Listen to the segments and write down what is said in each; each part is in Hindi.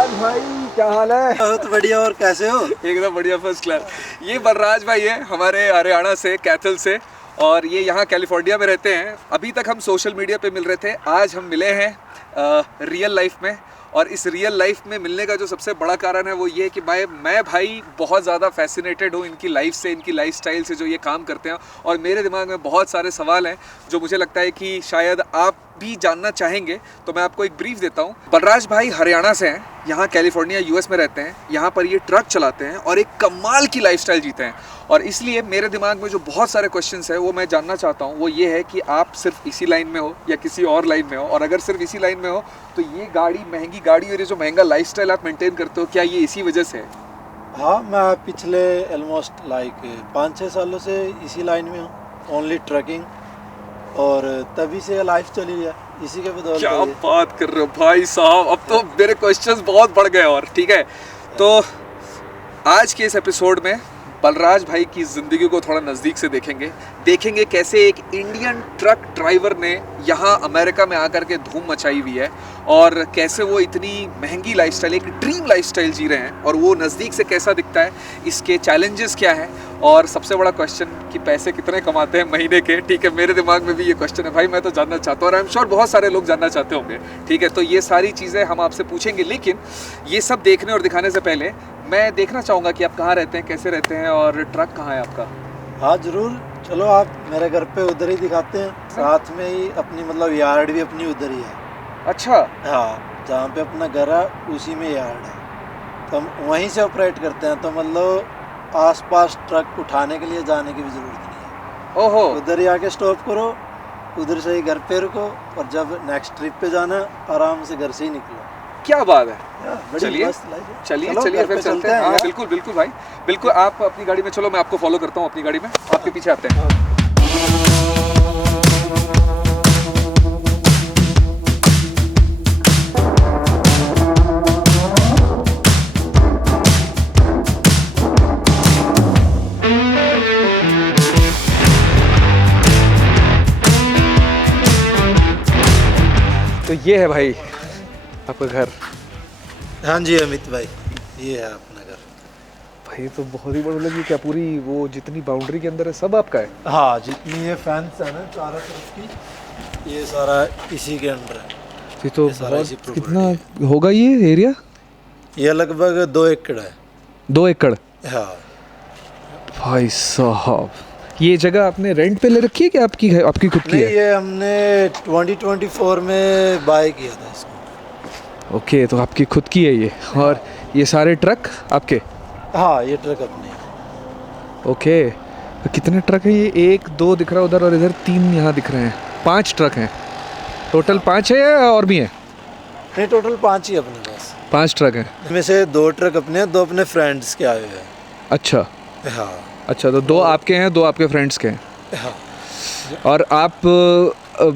बलराज भाई, क्या हाल है? बहुत बढ़िया। और कैसे हो? एकदम बढ़िया, फर्स्ट क्लास। ये बलराज भाई है हमारे हरियाणा से, कैथल से, और ये यहाँ कैलिफोर्निया में रहते हैं। अभी तक हम सोशल मीडिया पे मिल रहे थे, आज हम मिले हैं रियल लाइफ में। और इस रियल लाइफ में मिलने का जो सबसे बड़ा कारण है वो ये है कि मैं भाई बहुत ज़्यादा फैसिनेटेड हूँ इनकी लाइफ से, इनकी लाइफस्टाइल से, जो ये काम करते हैं। और मेरे दिमाग में बहुत सारे सवाल हैं जो मुझे लगता है कि शायद आप भी जानना चाहेंगे, तो मैं आपको एक ब्रीफ देता हूँ। बलराज भाई हरियाणा से हैं, यहाँ कैलिफोर्निया यूएस में रहते हैं, यहाँ पर ये ट्रक चलाते हैं और एक कमाल की लाइफस्टाइल जीते हैं। और इसलिए मेरे दिमाग में जो बहुत सारे क्वेश्चंस हैं वो मैं जानना चाहता हूँ, वो ये है कि आप सिर्फ इसी लाइन में हो या किसी और लाइन में हो, और अगर सिर्फ इसी लाइन में हो तो ये गाड़ी, महंगी गाड़ी और ये जो महंगा लाइफस्टाइल आप मेंटेन करते हो, क्या ये इसी वजह से है? हाँ, मैं पिछले ऑलमोस्ट 5-6 सालों से इसी लाइन में हूँ, ओनली ट्रकिंग। और तभी से लाइफ चली है इसी के बदौलत। क्या बात कर रहे हो भाई साहब, अब तो मेरे क्वेश्चंस बहुत बढ़ गए। और ठीक है, तो आज के इस एपिसोड में बलराज भाई की ज़िंदगी को थोड़ा नज़दीक से देखेंगे कैसे एक इंडियन ट्रक ड्राइवर ने यहाँ अमेरिका में आकर के धूम मचाई हुई है, और कैसे वो इतनी महंगी लाइफस्टाइल, एक ड्रीम लाइफस्टाइल जी रहे हैं, और वो नज़दीक से कैसा दिखता है, इसके चैलेंजेस क्या हैं, और सबसे बड़ा क्वेश्चन कि पैसे कितने कमाते हैं महीने के। ठीक है, मेरे दिमाग में भी ये क्वेश्चन है भाई, मैं तो जानना चाहता हूँ और आई एम श्योर बहुत सारे लोग जानना चाहते होंगे। ठीक है, तो ये सारी चीज़ें हम आपसे पूछेंगे, लेकिन ये सब देखने और दिखाने से पहले मैं देखना चाहूँगा कि आप कहाँ रहते हैं, कैसे रहते हैं, और ट्रक कहाँ है आपका। हाँ जरूर, चलो आप मेरे घर पे उधर ही दिखाते हैं, साथ में ही अपनी मतलब यार्ड भी अपनी उधर ही है। अच्छा। हाँ, जहाँ पे अपना घर है उसी में यार्ड है, तो हम वहीं से ऑपरेट करते हैं। तो मतलब आसपास ट्रक उठाने के लिए जाने की भी ज़रूरत नहीं है। ओहो, उधर ही आके स्टॉप करो, उधर से ही घर पे रुको, और जब नेक्स्ट ट्रिप पे जाना आराम से घर से ही निकलो। क्या बात है। चलिए चलिए फिर चलते हैं। हाँ बिल्कुल बिल्कुल भाई, बिल्कुल। आप अपनी गाड़ी में चलो, मैं आपको फॉलो करता हूँ अपनी गाड़ी में, आपके पीछे आते हैं। तो ये है भाई आपका घर। हाँ जी अमित भाई, ये है अपना घर। भाई तो बहुत ही बड़ा लगी। क्या पूरी वो जितनी बाउंड्री के अंदर है सब आपका है? हाँ, जितनी ये फैंस है ना चारों तरफ की, ये सारा इसी के अंडर है। ये तो बहुत, कितना होगा ये एरिया? ये लगभग 2 एकड़ है। 2 एकड़? हाँ भाई साहब, ये जगह आपने रेंट पे ले रखी है कि आपकी खुद की है? ये हमने 2024 में बाय किया था इसको। ओके, तो आपकी खुद की है ये। और ये सारे ट्रक आपके? हाँ, ये ट्रक अपने हैं। ओके, तो कितने ट्रक हैं ये? 1 2 दिख रहा है उधर, और इधर 3 यहाँ दिख रहे हैं। 5 ट्रक हैं टोटल? 5 है या और भी हैं? नहीं, टोटल 5 ही अपने पास। 5 ट्रक हैं। इनमें से 2 ट्रक अपने हैं, 2 अपने फ्रेंड्स के आए हुए हैं। अच्छा हाँ अच्छा, तो 2 आपके हैं, 2 आपके फ्रेंड्स के हैं। हाँ। और आप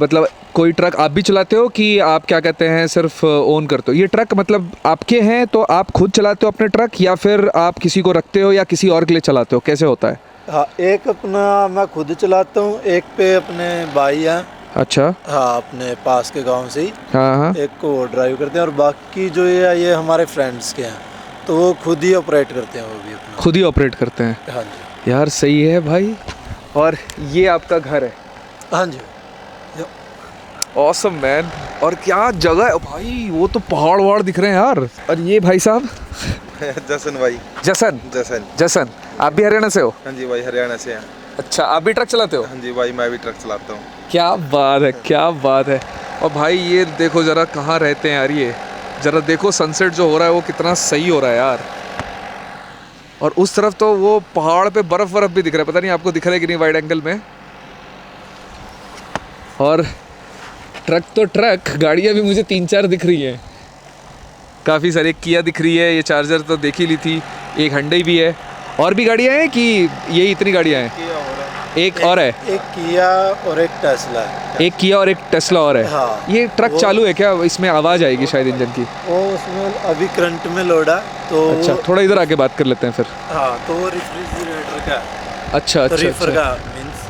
मतलब कोई ट्रक आप भी चलाते हो कि आप क्या कहते हैं सिर्फ ओन करते हो? ये ट्रक मतलब आपके हैं तो आप खुद चलाते हो अपने ट्रक, या फिर आप किसी को रखते हो या किसी और के लिए चलाते हो, कैसे होता है? हाँ, एक अपना मैं खुद चलाता हूँ, एक पे अपने भाई हैं। अच्छा। हाँ, अपने पास के गांव से ही। हाँ हाँ। एक को वो ड्राइव करते हैं, और बाकी जो ये हमारे फ्रेंड्स के हैं, तो वो खुद ही ऑपरेट करते हैं। वो भी अपना खुद ही ऑपरेट करते हैं? हाँ जी। यार सही है भाई। और ये आपका घर है? हाँ जी। Awesome man. और क्या जगह है भाई, वो तो पहाड़ वहाड़ दिख रहे हैं यार। और ये भाई साहब? जसन भाई। जसन? जसन। जसन, आप भी हरियाणा से हो? हाँ जी भाई, हरियाणा से हैं। अच्छा, आप भी ट्रक चलाते हो? हाँ जी भाई, मैं भी ट्रक चलाता हूँ। क्या बात है, क्या बात है। और भाई ये देखो ज़रा कहाँ रहते हैं यार, ये ज़रा देखो सनसेट जो हो रहा है वो कितना सही हो रहा है यार। और उस तरफ तो वो पहाड़ पे बर्फ़ भी दिख रहा है, पता नहीं आपको दिख रहा है कि नहीं वाइड एंगल में। और ट्रक तो ट्रक, गाड़ियाँ भी मुझे 3-4 दिख रही हैं, काफ़ी सारी। एक किया दिख रही है, ये चार्जर तो देख ही ली थी, एक हंडई भी है। और भी गाड़ियाँ हैं कि यही इतनी गाड़ियाँ हैं? एक और है। एक किया और एक टेस्ला है। एक किया और एक टेस्ला और है। हाँ, ये ट्रक चालू है क्या? इसमें आवाज़ आएगी शायद इंजन की। वो उसमें अभी करंट में लोड है तो। अच्छा, थोड़ा इधर आके बात कर लेते हैं फिर। हाँ, तो वो रेफ्रिजरेटर का। अच्छा अच्छा रीफर अच्छा। का मीन्स,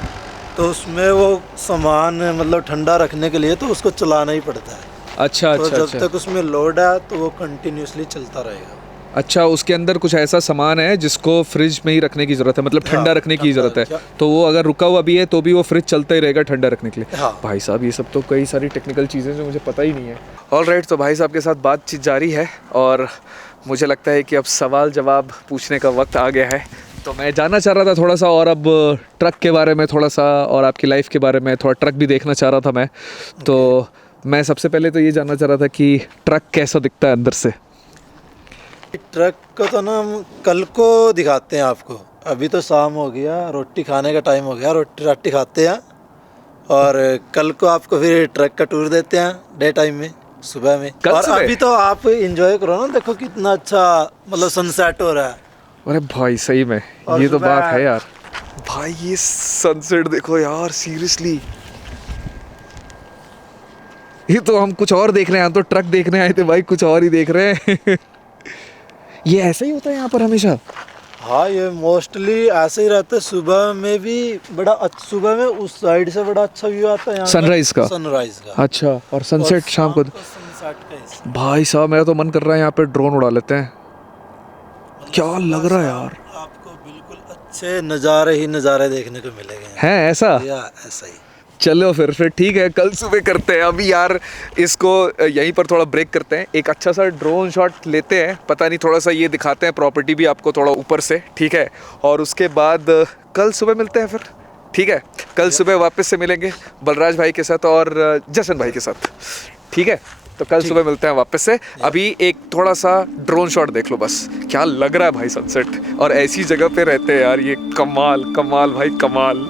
तो उसमें वो सामान मतलब ठंडा रखने के लिए तो उसको चलाना ही पड़ता है। अच्छा तो अच्छा जब अच्छा तक उसमें लोड है तो वो कंटिन्यूसली चलता रहेगा। अच्छा, उसके अंदर कुछ ऐसा सामान है जिसको फ्रिज में ही रखने की ज़रूरत है, मतलब ठंडा हाँ, रखने की ठंडा ज़रूरत है, क्या- तो वो अगर रुका हुआ भी है तो भी वो फ्रिज चलता ही रहेगा ठंडा रखने के लिए। हाँ। भाई साहब, ये सब तो कई सारी टेक्निकल चीज़ें जो मुझे पता ही नहीं है। ऑल राइट, तो भाई साहब के साथ बातचीत जारी है और मुझे लगता है कि अब सवाल जवाब पूछने का वक्त आ गया है। तो मैं जानना चाह रहा था थोड़ा सा और अब ट्रक के बारे में थोड़ा सा, और आपकी लाइफ के बारे में थोड़ा, ट्रक भी देखना चाह रहा था मैं। तो मैं सबसे पहले तो ये जानना चाह रहा था कि ट्रक कैसा दिखता है अंदर से। ट्रक को तो ना हम कल को दिखाते हैं आपको, अभी तो शाम हो गया, रोटी खाने का टाइम हो गया, रोटी राटी खाते हैं और कल को आपको फिर ट्रक का टूर देते हैं डे टाइम में, सुबह में। कल और सुबह? अभी तो आप एंजॉय करो ना, देखो कितना अच्छा मतलब सनसेट हो रहा है। अरे भाई सही में, और ये तो सुबह- बात है यार। भाई ये सनसेट देखो यार, सीरियसली ये तो हम कुछ और देख रहे हैं, हम तो ट्रक देखने आए थे भाई, कुछ और ही देख रहे हैं। ये ऐसा ही होता है यहाँ पर हमेशा? हाँ, ये मोस्टली ऐसे ही रहता है। सुबह में भी बड़ा सुबह में उस साइड से बड़ा अच्छा व्यू आता है यहाँ सनराइज का? सनराइज का। अच्छा, और सनसेट शाम को? सनसेट का हिस्सा। भाई साहब, मेरा तो मन कर रहा है यहाँ पे ड्रोन उड़ा लेते हैं। मतलब क्या सुबह लग रहा है शाम यार? आपको बिल्कुल अच्छे नज़ारे ही नज़ारे देखने को मिलेंगे। है ऐसा? या ऐसा ही। चलो फिर ठीक है, कल सुबह करते हैं। अभी यार इसको यहीं पर थोड़ा ब्रेक करते हैं, एक अच्छा सा ड्रोन शॉट लेते हैं, पता नहीं थोड़ा सा ये दिखाते हैं प्रॉपर्टी भी आपको थोड़ा ऊपर से, ठीक है? और उसके बाद कल सुबह मिलते हैं फिर, ठीक है? कल सुबह वापस से मिलेंगे बलराज भाई के साथ और जसन भाई के साथ, ठीक है? तो कल सुबह मिलते हैं वापस से। अभी एक थोड़ा सा ड्रोन शॉट देख लो बस, क्या लग रहा है भाई सनसेट, और ऐसी जगह पे रहते हैं यार, ये कमाल कमाल भाई कमाल।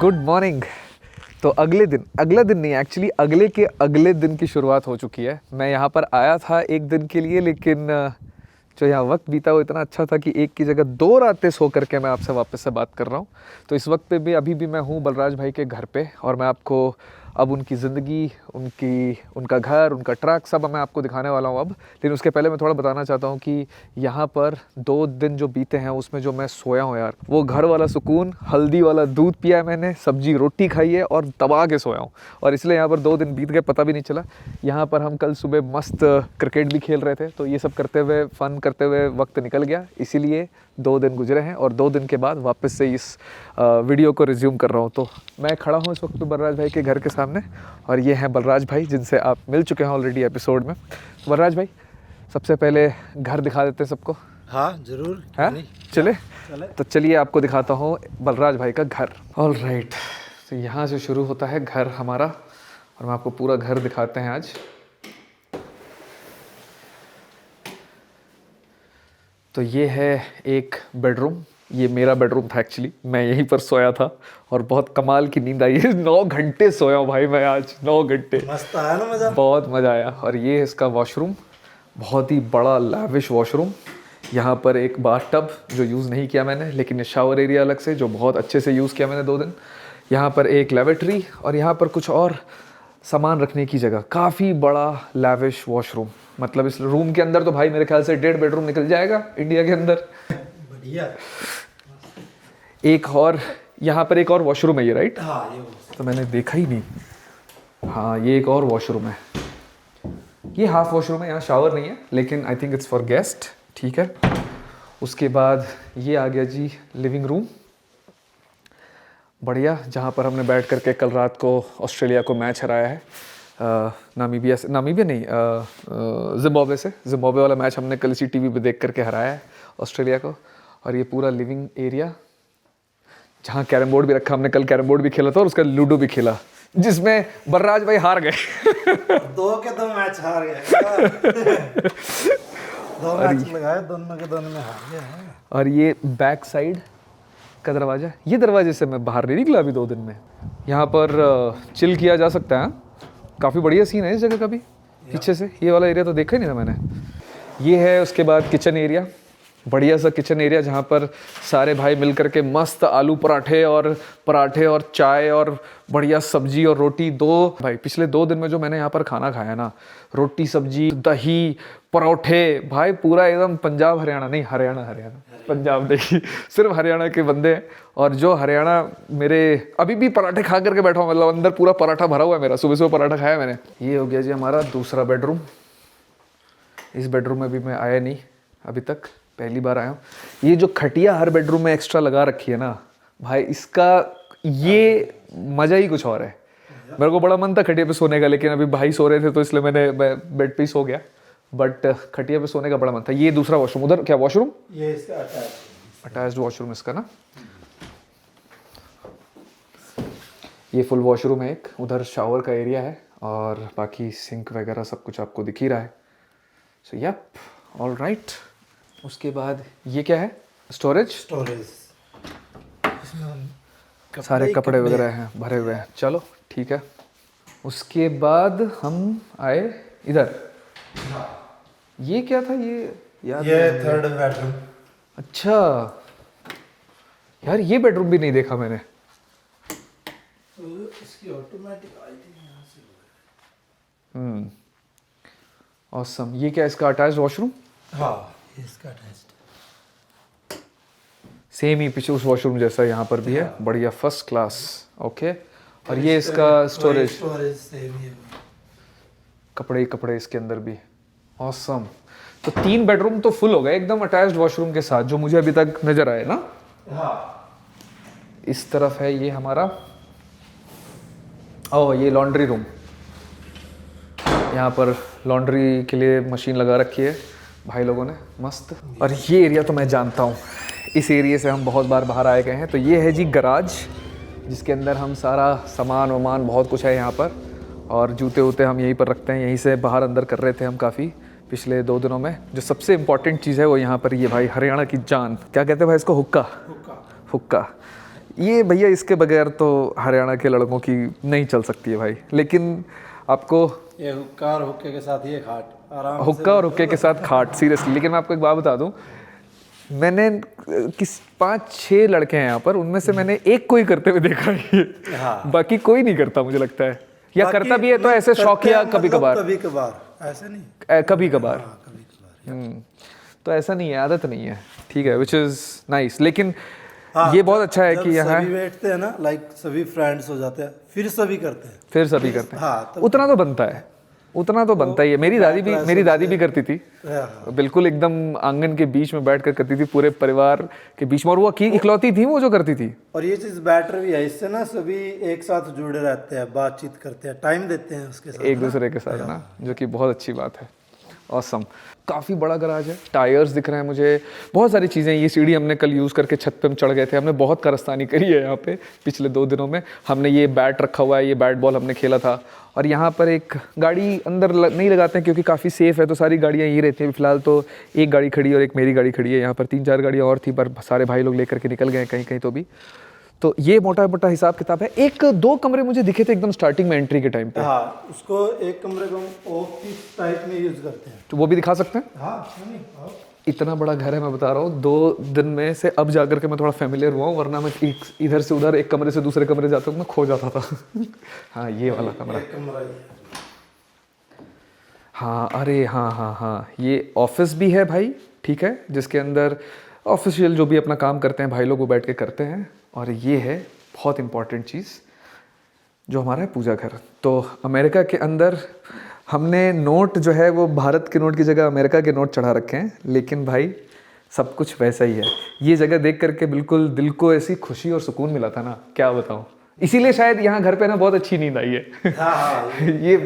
Good morning. तो अगला दिन नहीं, एक्चुअली अगले के अगले दिन की शुरुआत हो चुकी है। मैं यहाँ पर आया था एक दिन के लिए, लेकिन जो यहाँ वक्त बीता वो इतना अच्छा था कि एक की जगह 2 रातें सो करके मैं आपसे वापस से बात कर रहा हूँ। तो इस वक्त पे भी अभी भी मैं हूँ बलराज भाई के घर पे, और मैं आपको अब उनकी ज़िंदगी, उनका घर, उनका ट्रक सब मैं आपको दिखाने वाला हूँ अब। लेकिन उसके पहले मैं थोड़ा बताना चाहता हूँ कि यहाँ पर 2 दिन जो बीते हैं उसमें जो मैं सोया हूँ यार, वो घर वाला सुकून, हल्दी वाला दूध पिया है मैंने, सब्जी रोटी खाई है और दबा के सोया हूँ। और इसलिए यहाँ पर 2 दिन बीत गए, पता भी नहीं चला। यहाँ पर हम कल सुबह मस्त क्रिकेट भी खेल रहे थे, तो ये सब करते हुए, फ़न करते हुए वक्त निकल गया। इसीलिए 2 दिन गुजरे हैं और 2 दिन के बाद वापस से इस वीडियो को रिज्यूम कर रहा हूँ। तो मैं खड़ा हूँ इस वक्त पे बलराज भाई के घर के सामने, और ये हैं बलराज भाई जिनसे आप मिल चुके हैं ऑलरेडी एपिसोड में। तो बलराज भाई, सबसे पहले घर दिखा देते हैं सबको। हाँ जरूर, है चले? तो चलिए आपको दिखाता हूँ बलराज भाई का घर। ऑल राइट, तो यहाँ से शुरू होता है घर हमारा, और मैं आपको पूरा घर दिखाते हैं आज। तो ये है एक बेडरूम, ये मेरा बेडरूम था एक्चुअली, मैं यहीं पर सोया था और बहुत कमाल की नींद आई है। 9 घंटे सोया हूँ भाई मैं आज, 9 घंटे। मस्त आया ना मज़ा? बहुत मज़ा आया। और ये है इसका वॉशरूम, बहुत ही बड़ा लैविश वॉशरूम। यहाँ पर एक बाथटब जो यूज़ नहीं किया मैंने, लेकिन ये शावर एरिया अलग से जो बहुत अच्छे से यूज़ किया मैंने 2 दिन। यहाँ पर एक लैबोरेटरी, और यहाँ पर कुछ और सामान रखने की जगह। काफ़ी बड़ा लैविश वॉशरूम, मतलब इस रूम के अंदर तो भाई मेरे ख्याल से 1.5 बेडरूम निकल जाएगा इंडिया के अंदर। बढ़िया। एक और यहाँ पर एक और वॉशरूम है ये, राइट? हाँ, ये तो मैंने देखा ही नहीं। हाँ, ये एक और वॉशरूम है, ये हाफ वॉशरूम है, यहाँ शावर नहीं है, लेकिन I think it's for guest, ठीक है। उसके बाद ये आ गया जी लिविंग रूम, बढ़िया, जहाँ पर हमने बैठ करके कल रात को ऑस्ट्रेलिया को मैच हराया है। नामीबिया नहीं, जिम्बाब्वे से, जिम्बाब्वे वाला मैच हमने कल इसी टीवी पे देख करके हराया है ऑस्ट्रेलिया को। और ये पूरा लिविंग एरिया, जहाँ कैरम बोर्ड भी रखा, हमने कल कैरम बोर्ड भी खेला था और उसका लूडो भी खेला, जिसमें बलराज भाई हार गए। 2 के 2 मैच हार गए। 2 मैच लगाए, दोनों के दोनों में हार गए हैं। और ये बैक साइड का दरवाजा, ये दरवाजे से मैं बाहर नहीं निकला अभी 2 दिन में। यहाँ पर चिल किया जा सकता है। काफ़ी बढ़िया सीन है इस जगह का भी। पीछे से ये वाला एरिया तो देखा ही नहीं था मैंने। ये है उसके बाद किचन एरिया, बढ़िया सा किचन एरिया जहाँ पर सारे भाई मिल करके मस्त आलू पराठे और चाय और बढ़िया सब्जी और रोटी। भाई पिछले 2 दिन में जो मैंने यहाँ पर खाना खाया ना, रोटी सब्जी दही परोठे, भाई पूरा एकदम पंजाब हरियाणा नहीं, हरियाणा पंजाब नहीं, सिर्फ हरियाणा के बंदे हैं। और जो हरियाणा मेरे अभी भी पराठे खा करके बैठा हूँ, मतलब अंदर पूरा पराठा भरा हुआ है मेरा, सुबह पराठा खाया मैंने। ये हो गया जी हमारा दूसरा बेडरूम। इस बेडरूम में भी मैं आया नहीं अभी तक, पहली बार आया हूँ। ये जो खटिया हर बेडरूम में एक्स्ट्रा लगा रखी है ना भाई, इसका ये मज़ा ही कुछ और है। मेरे को बड़ा मन था खटिया पे सोने का, लेकिन अभी भाई सो रहे थे तो इसलिए मैं बेड पे ही सो गया। बट खटिया पे सोने का बड़ा मन था। ये दूसरा वॉशरूम, उधर क्या वॉशरूम, ये इसका अटैच्ड वॉशरूम इसका ना। ये फुल वॉशरूम है एक, उधर शावर का एरिया है और बाकी सिंक वगैरह सब कुछ आपको दिख ही रहा है। So yup, all right. उसके बाद ये क्या है, स्टोरेज। सारे कपड़े वगैरह हैं भरे हुए हैं। चलो ठीक है। उसके बाद हम आए इधर। ये क्या था ये याद? ये 3rd बेडरूम। अच्छा यार, ये बेडरूम भी नहीं देखा मैंने। इसकी ऑटोमेटिक आई थी यहाँ से। ऑसम। ये क्या इसका अटैच्ड वॉशरूम? हाँ, इसका अटैच्ड सेम ही पीछे उस वॉशरूम जैसा यहाँ पर भी है, बढ़िया फर्स्ट क्लास। ओके। और ये इसका स्टोरेज सेम ही है। कपड़े इसके अंदर भी। ऑसम। तो 3 बेडरूम तो फुल हो गए एकदम अटैच्ड वॉशरूम के साथ, जो मुझे अभी तक नजर आए ना। हाँ। इस तरफ है ये हमारा, ओह ये लॉन्ड्री रूम। यहाँ पर लॉन्ड्री के लिए मशीन लगा रखी है भाई लोगों ने, मस्त। और ये एरिया तो मैं जानता हूँ, इस एरिया से हम बहुत बार बाहर आए गए हैं। तो ये है जी गराज, जिसके अंदर हम सारा सामान वामान बहुत कुछ है यहाँ पर। और जूते वूते हम यहीं पर रखते हैं, यहीं से बाहर अंदर कर रहे थे हम काफ़ी पिछले 2 दिनों में। जो सबसे इम्पॉर्टेंट चीज़ है वो यहाँ पर ये भाई हरियाणा की जान, क्या कहते हैं भाई इसको, हुक्का। ये भैया इसके बगैर तो हरियाणा के लड़कों की नहीं चल सकती है भाई। लेकिन आपको ये हुक्का और हुक्के के साथ ये खाट, आराम हुक्का और हुक्के के साथ खाट, सीरियसली। लेकिन मैं आपको एक बात बता दूं, मैंने 5-6 लड़के हैं यहाँ पर, उनमें से मैंने एक को ही करते हुए देखा है। हाँ। बाकी कोई नहीं करता मुझे लगता है, या करता भी है तो ऐसे शौकिया कभी कभार, ऐसे नहीं, कभी कभार। तो ऐसा नहीं है, आदत नहीं है, ठीक है, विच इज़ नाइस। लेकिन ये बहुत अच्छा है कि यहाँ सभी बैठते हैं ना, लाइक सभी फ्रेंड्स हो जाते हैं, फिर सभी करते हैं। हाँ, तो उतना तो बनता है, उतना तो बनता ही है। मेरी दादी भी करती थी, बिल्कुल एकदम आंगन के बीच में बैठ कर करती थी, पूरे परिवार के बीच में। और वो इकलौती थी वो जो करती थी। और ये चीज़ बेटर भी है, इससे ना सभी एक साथ जुड़े रहते हैं, बातचीत करते हैं, टाइम देते हैं उसके साथ, एक दूसरे के साथ ना, जो कि बहुत अच्छी बात है। ऑसम। काफ़ी बड़ा गराज है, टायर्स दिख रहे हैं मुझे, बहुत सारी चीज़ें। ये सीढ़ी हमने कल यूज़ करके छत पे हम चढ़ गए थे, हमने बहुत कारस्तानी करी है यहाँ पे पिछले 2 दिनों में। हमने ये बैट रखा हुआ है, ये बैट बॉल हमने खेला था। और यहाँ पर एक गाड़ी अंदर नहीं लगाते हैं क्योंकि काफ़ी सेफ़ है, तो सारी गाड़ियाँ यही रहती हैं। फिलहाल तो एक गाड़ी खड़ी है और एक मेरी गाड़ी खड़ी है। यहाँ पर 3-4 गाड़ियाँ और थी, पर सारे भाई लोग लेकर के निकल गए कहीं कहीं। तो भी तो ये मोटा मोटा हिसाब किताब है। 1-2 कमरे मुझे दिखे थे एकदम स्टार्टिंग में एंट्री के टाइम पे। हाँ, उसको एक कमरे को हम ऑफिस टाइप में यूज करते हैं। तो वो भी दिखा सकते हैं? हाँ, इतना बड़ा घर है, मैं बता रहा हूँ। 2 दिन में से अब जाकर के मैं थोड़ा फेमिलियर हुआ हूँ, वरना मैं इधर से उधर एक कमरे से दूसरे कमरे जाता हूँ, मैं खो जाता था। हाँ, ये वाला कमरा। हाँ, अरे हाँ, ये ऑफिस भी है भाई, ठीक है, जिसके अंदर ऑफिशियल जो भी अपना काम करते हैं भाई लोग वो बैठ के करते हैं। और ये है बहुत इम्पॉर्टेंट चीज़ जो हमारा है, पूजा घर। तो अमेरिका के अंदर हमने नोट जो है वो भारत के नोट की जगह अमेरिका के नोट चढ़ा रखे हैं, लेकिन भाई सब कुछ वैसा ही है। ये जगह देख करके बिल्कुल दिल को ऐसी खुशी और सुकून मिला था ना, क्या बताऊँ। इसीलिए शायद यहाँ घर पे ना बहुत अच्छी नींद आई है। हाँ, ये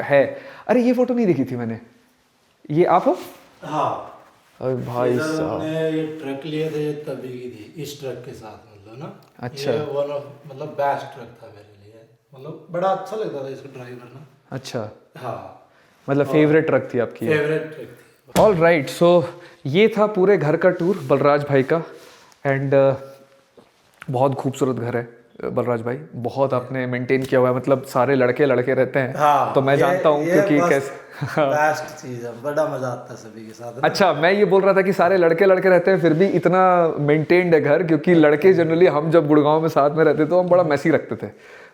है। अरे ये फोटो नहीं देखी थी मैंने, ये आप हो? हाँ, अरे भाई साहब, ये ट्रक लिए थे तभी की थी, इस ट्रक के साथ, मतलब ना। अच्छा। ये वन ऑफ मतलब बेस्ट ट्रक था मेरे लिए। मतलब बड़ा अच्छा लगता था इसको ड्राइव करना। अच्छा, हाँ, मतलब फेवरेट ट्रक थी आपकी। फेवरेट ट्रक थी। ऑल राइट, सो ये था पूरे घर का टूर बलराज भाई का। एंड बहुत खूबसूरत घर है बलराज भाई, बहुत आपने मेंटेन किया हुआ है, मतलब सारे लड़के लड़के रहते हैं। हाँ, तो मैं जानता हूँ क्योंकि कैसे बेस्ट चीज़ है, बड़ा मजा आता है सभी के साथ ना। अच्छा, मैं ये बोल रहा था कि सारे लड़के लड़के रहते हैं फिर भी इतना मेंटेन्ड है घर, क्योंकि लड़के जनरली हम जब गुड़गांव में साथ में रहते तो हम बड़ा मैसी रखते थे,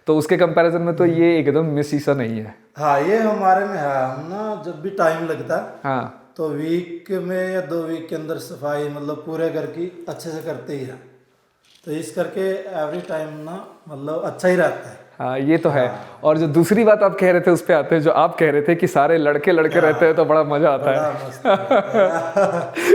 तो उसके कंपैरिजन में तो ये एकदम मेसी सा नहीं है। हाँ, ये हमारे में है। हम ना जब भी टाइम लगता है हाँ, तो वीक में या 2 वीक के अंदर सफाई मतलब पूरे घर की अच्छे से करते ही हैं, तो इस करके एवरी टाइम ना मतलब अच्छा ही रहता है। हाँ, ये तो है। और जो दूसरी बात आप कह रहे थे उस पे आते हैं, जो आप कह रहे थे कि सारे लड़के लड़के रहते हैं तो बड़ा मजा आता बड़ा है। मस्त रहता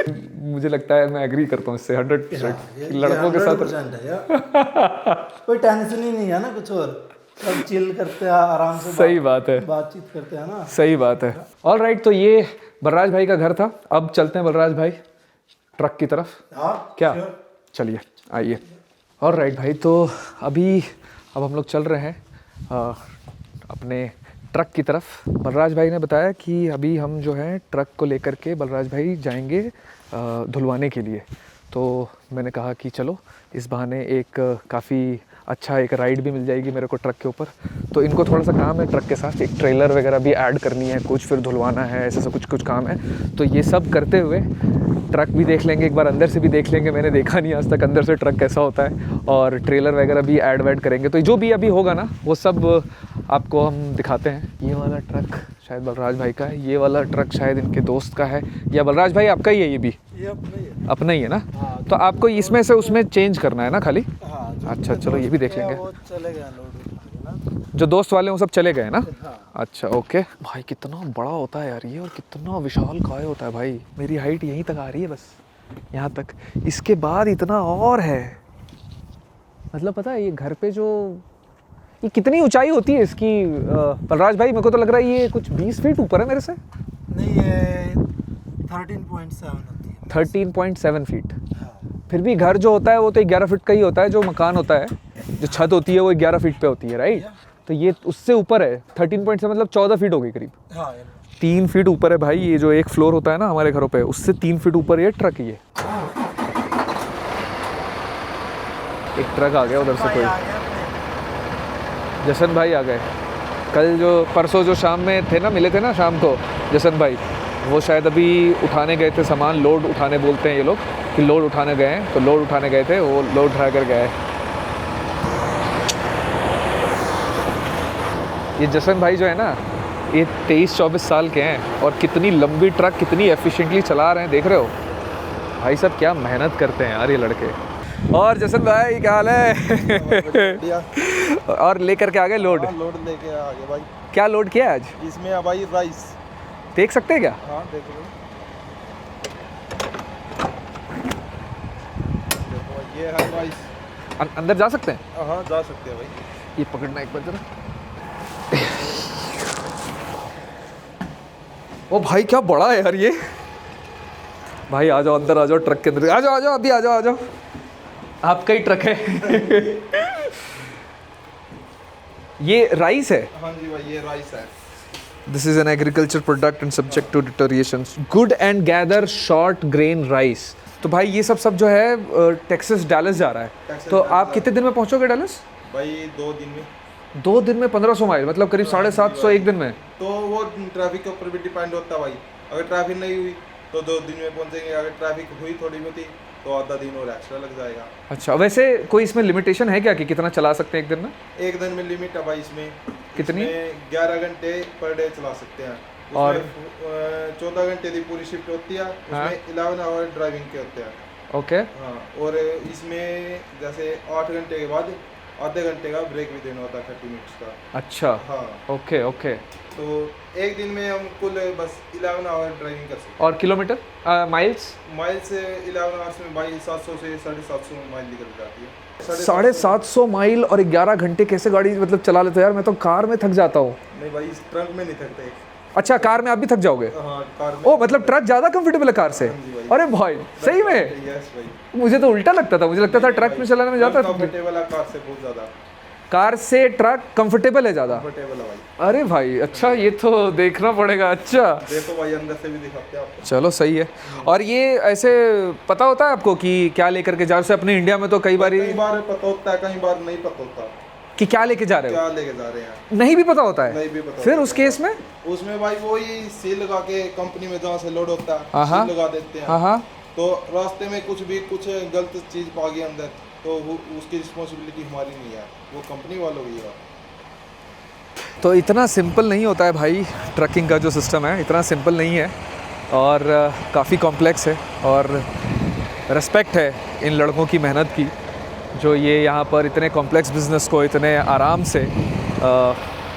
है। मुझे लगता है मैं एग्री करता हूँ इससे 100%। ये लड़कों के साथ 100% है यार। कोई टेंशन ही नहीं है ना कुछ, और सब चिल करते हैं आराम से, सही बात है, बातचीत करते हैं ना। सही बात है। ऑल राइट, तो ये बलराज भाई का घर था। अब चलते हैं बलराज भाई ट्रक की तरफ। हाँ क्या, sure। चलिए आइए। ऑल राइट भाई, तो अब हम लोग चल रहे हैं अपने ट्रक की तरफ। बलराज भाई ने बताया कि अभी हम जो है ट्रक को लेकर के बलराज भाई जाएंगे धुलवाने के लिए। तो मैंने कहा कि चलो इस बहाने एक काफ़ी अच्छा एक राइड भी मिल जाएगी मेरे को ट्रक के ऊपर। तो इनको थोड़ा सा काम है ट्रक के साथ, एक ट्रेलर वगैरह भी ऐड करनी है कुछ, फिर धुलवाना है, ऐसा सब कुछ काम है। तो ये सब करते हुए ट्रक भी देख लेंगे, एक बार अंदर से भी देख लेंगे, मैंने देखा नहीं आज तक अंदर से ट्रक कैसा होता है, और ट्रेलर वगैरह भी ऐड वैड करेंगे। तो जो भी अभी होगा ना वो सब आपको हम दिखाते हैं। ये वाला ट्रक शायद बलराज भाई का है, ये वाला ट्रक शायद इनके दोस्त का है, या बलराज भाई आपका ही है? ये भी ये अपना ही है। अपना ही है ना? हाँ, तो आपको इसमें से उसमें चेंज करना है ना खाली? हाँ, जो अच्छा, चलो ये भी देख लेंगे। वो चले गए लोड ना। जो दोस्त वाले वो सब चले गए ना? हाँ। अच्छा, ओके। भाई कितना बड़ा होता है यार ये, और कितना विशाल काय होता है भाई। मेरी हाइट यहीं तक आ रही है, बस यहाँ तक, इसके बाद इतना और है। मतलब पता है ये घर पे जो ये कितनी ऊंचाई होती है इसकी बलराज भाई? मेरे को तो लग रहा है ये कुछ 20 फीट ऊपर है मेरे से। नहीं, ये 13.7 होती है। 13.7 फीट। हाँ। फिर भी घर जो होता है वो तो 11 फीट का ही होता है, जो मकान होता है, जो छत होती है वो 11 फीट पे होती है, राइट? तो ये उससे ऊपर है 13.7, मतलब 14 फीट हो गई करीब। हाँ, 3 फीट ऊपर है भाई। ये जो एक फ्लोर होता है ना हमारे घरों पे, उससे 3 फीट ऊपर ये ट्रक। ये एक ट्रक आ गया उधर से, कोई जशन भाई आ गए। कल जो परसों जो शाम में थे ना, मिले थे ना शाम को जशन भाई, वो शायद अभी उठाने गए थे सामान, लोड उठाने बोलते हैं ये लोग कि लोड उठाने गए हैं, तो लोड उठाने गए थे, वो लोड उठा कर गए। ये जशन भाई जो है ना, ये 23-24 साल के हैं, और कितनी लंबी ट्रक कितनी एफिशिएंटली चला रहे हैं, देख रहे हो भाई साहब, क्या मेहनत करते हैं यार ये लड़के। और जशन भाई क्या हाल है? और लेकर के आ गए लोड? लोड लेके आ गए भाई। क्या लोड किया है आज? इसमें है भाई राइस। देख सकते हैं क्या? हाँ देख लो, देखो ये है राइस। अंदर जा सकते हैं? हाँ जा सकते हैं भाई। ये पकड़ना एक बार जरा। ओ भाई क्या बड़ा है यार ये। भाई आ जाओ अंदर, आ जाओ ट्रक के अंदर, आ जाओ अभी आ जाओ। आपका ही ट्रक है। ये राइस है? हाँ जी भाई, ये राइस है। This is an agriculture product and subject to deterioration. Good and gather short grain rice. तो भाई ये सब जो है टेक्सास डैलस जा रहा है। तो आप कितने दिन में पहुंचोगे डैलस? भाई 2 दिन में। 2 दिन में 1500 माइल, मतलब करीब 750 एक दिन में। तो वो ट्रैफिक के ऊपर भी डिपेंड होता है भाई। अगर ट्रैफिक नहीं हुई तो 2 दिन में पहुंचेंगे, अगर ट्रैफिक हुई थोड़ी बहुत तो आधा दिन और एक्स्ट्रा लग जाएगा। अच्छा, वैसे कोई इसमें लिमिटेशन है क्या कि कितना चला सकते हैं एक दिन में? एक दिन में लिमिट है भाई इसमें। कितनी? 11 घंटे पर डे चला सकते हैं। और 14 घंटे की पूरी शिफ्ट होती है, उसमें 11 आवर ड्राइविंग के होते हैं। ओके। हाँ, और इसमें जैसे 8 घंटे के बाद आधे घंटे का ब्रेक भी देना होता है 30 मिनट्स का। अच्छा, हाँ ओके। तो एक दिन में हम कुल बस 11 आवर ड्राइविंग कर सकते हैं। और किलोमीटर माइल्स? माइल्स 11 आवर्स में भाई 700 से 750 माइल निकल जाती है। 750 माइल और 11 घंटे कैसे गाड़ी मतलब चला लेते हो यार? मैं तो कार में थक जाता हूँ। नहीं भाई, इस ट्रक में नहीं थकते। अच्छा, कार में आप भी थक जाओगे? हाँ कार में। ओ मतलब ट्रक ज़्यादा कंफर्टेबल है कार से? अरे भाई सही में? यस भाई, मुझे तो उल्टा लगता था, मुझे लगता था ट्रक में चलाने में ज़्यादा कंफर्टेबल है कार से बहुत ज़्यादा। कार से ट्रक कंफर्टेबल है ज़्यादा? कंफर्टेबल है भाई। अरे भाई अच्छा, ये तो देखना पड़ेगा। अच्छा देखो भाई अंदर से भी दिखाते हैं आपको। चलो सही है। और ये ऐसे पता होता है आपको कि क्या लेकर के जा रहे हो? अपने इंडिया में तो कई बार कई बार पता होता है, कई बार नहीं पता होता कि क्या लेके जा रहे हो, क्या लेके जा रहे हैं, नहीं भी पता होता है। नहीं भी पता फिर होता उस केस में है। उसमें भाई वही सील लगा के कंपनी में जहाँ से लोड होता है हाँ। सील लगा देते हैं। हाँ हाँ। तो रास्ते में कुछ गलत चीज़ पा गई अंदर, तो उसकी रिस्पॉन्सिबिलिटी हमारी नहीं है, वो कंपनी वालों की है। तो इतना सिंपल नहीं होता है भाई, ट्रकिंग का जो सिस्टम है इतना सिंपल नहीं है और काफ़ी कॉम्प्लेक्स है। और रिस्पेक्ट है इन लड़कों की मेहनत की, जो ये यहाँ पर इतने कॉम्प्लेक्स बिजनेस को इतने आराम से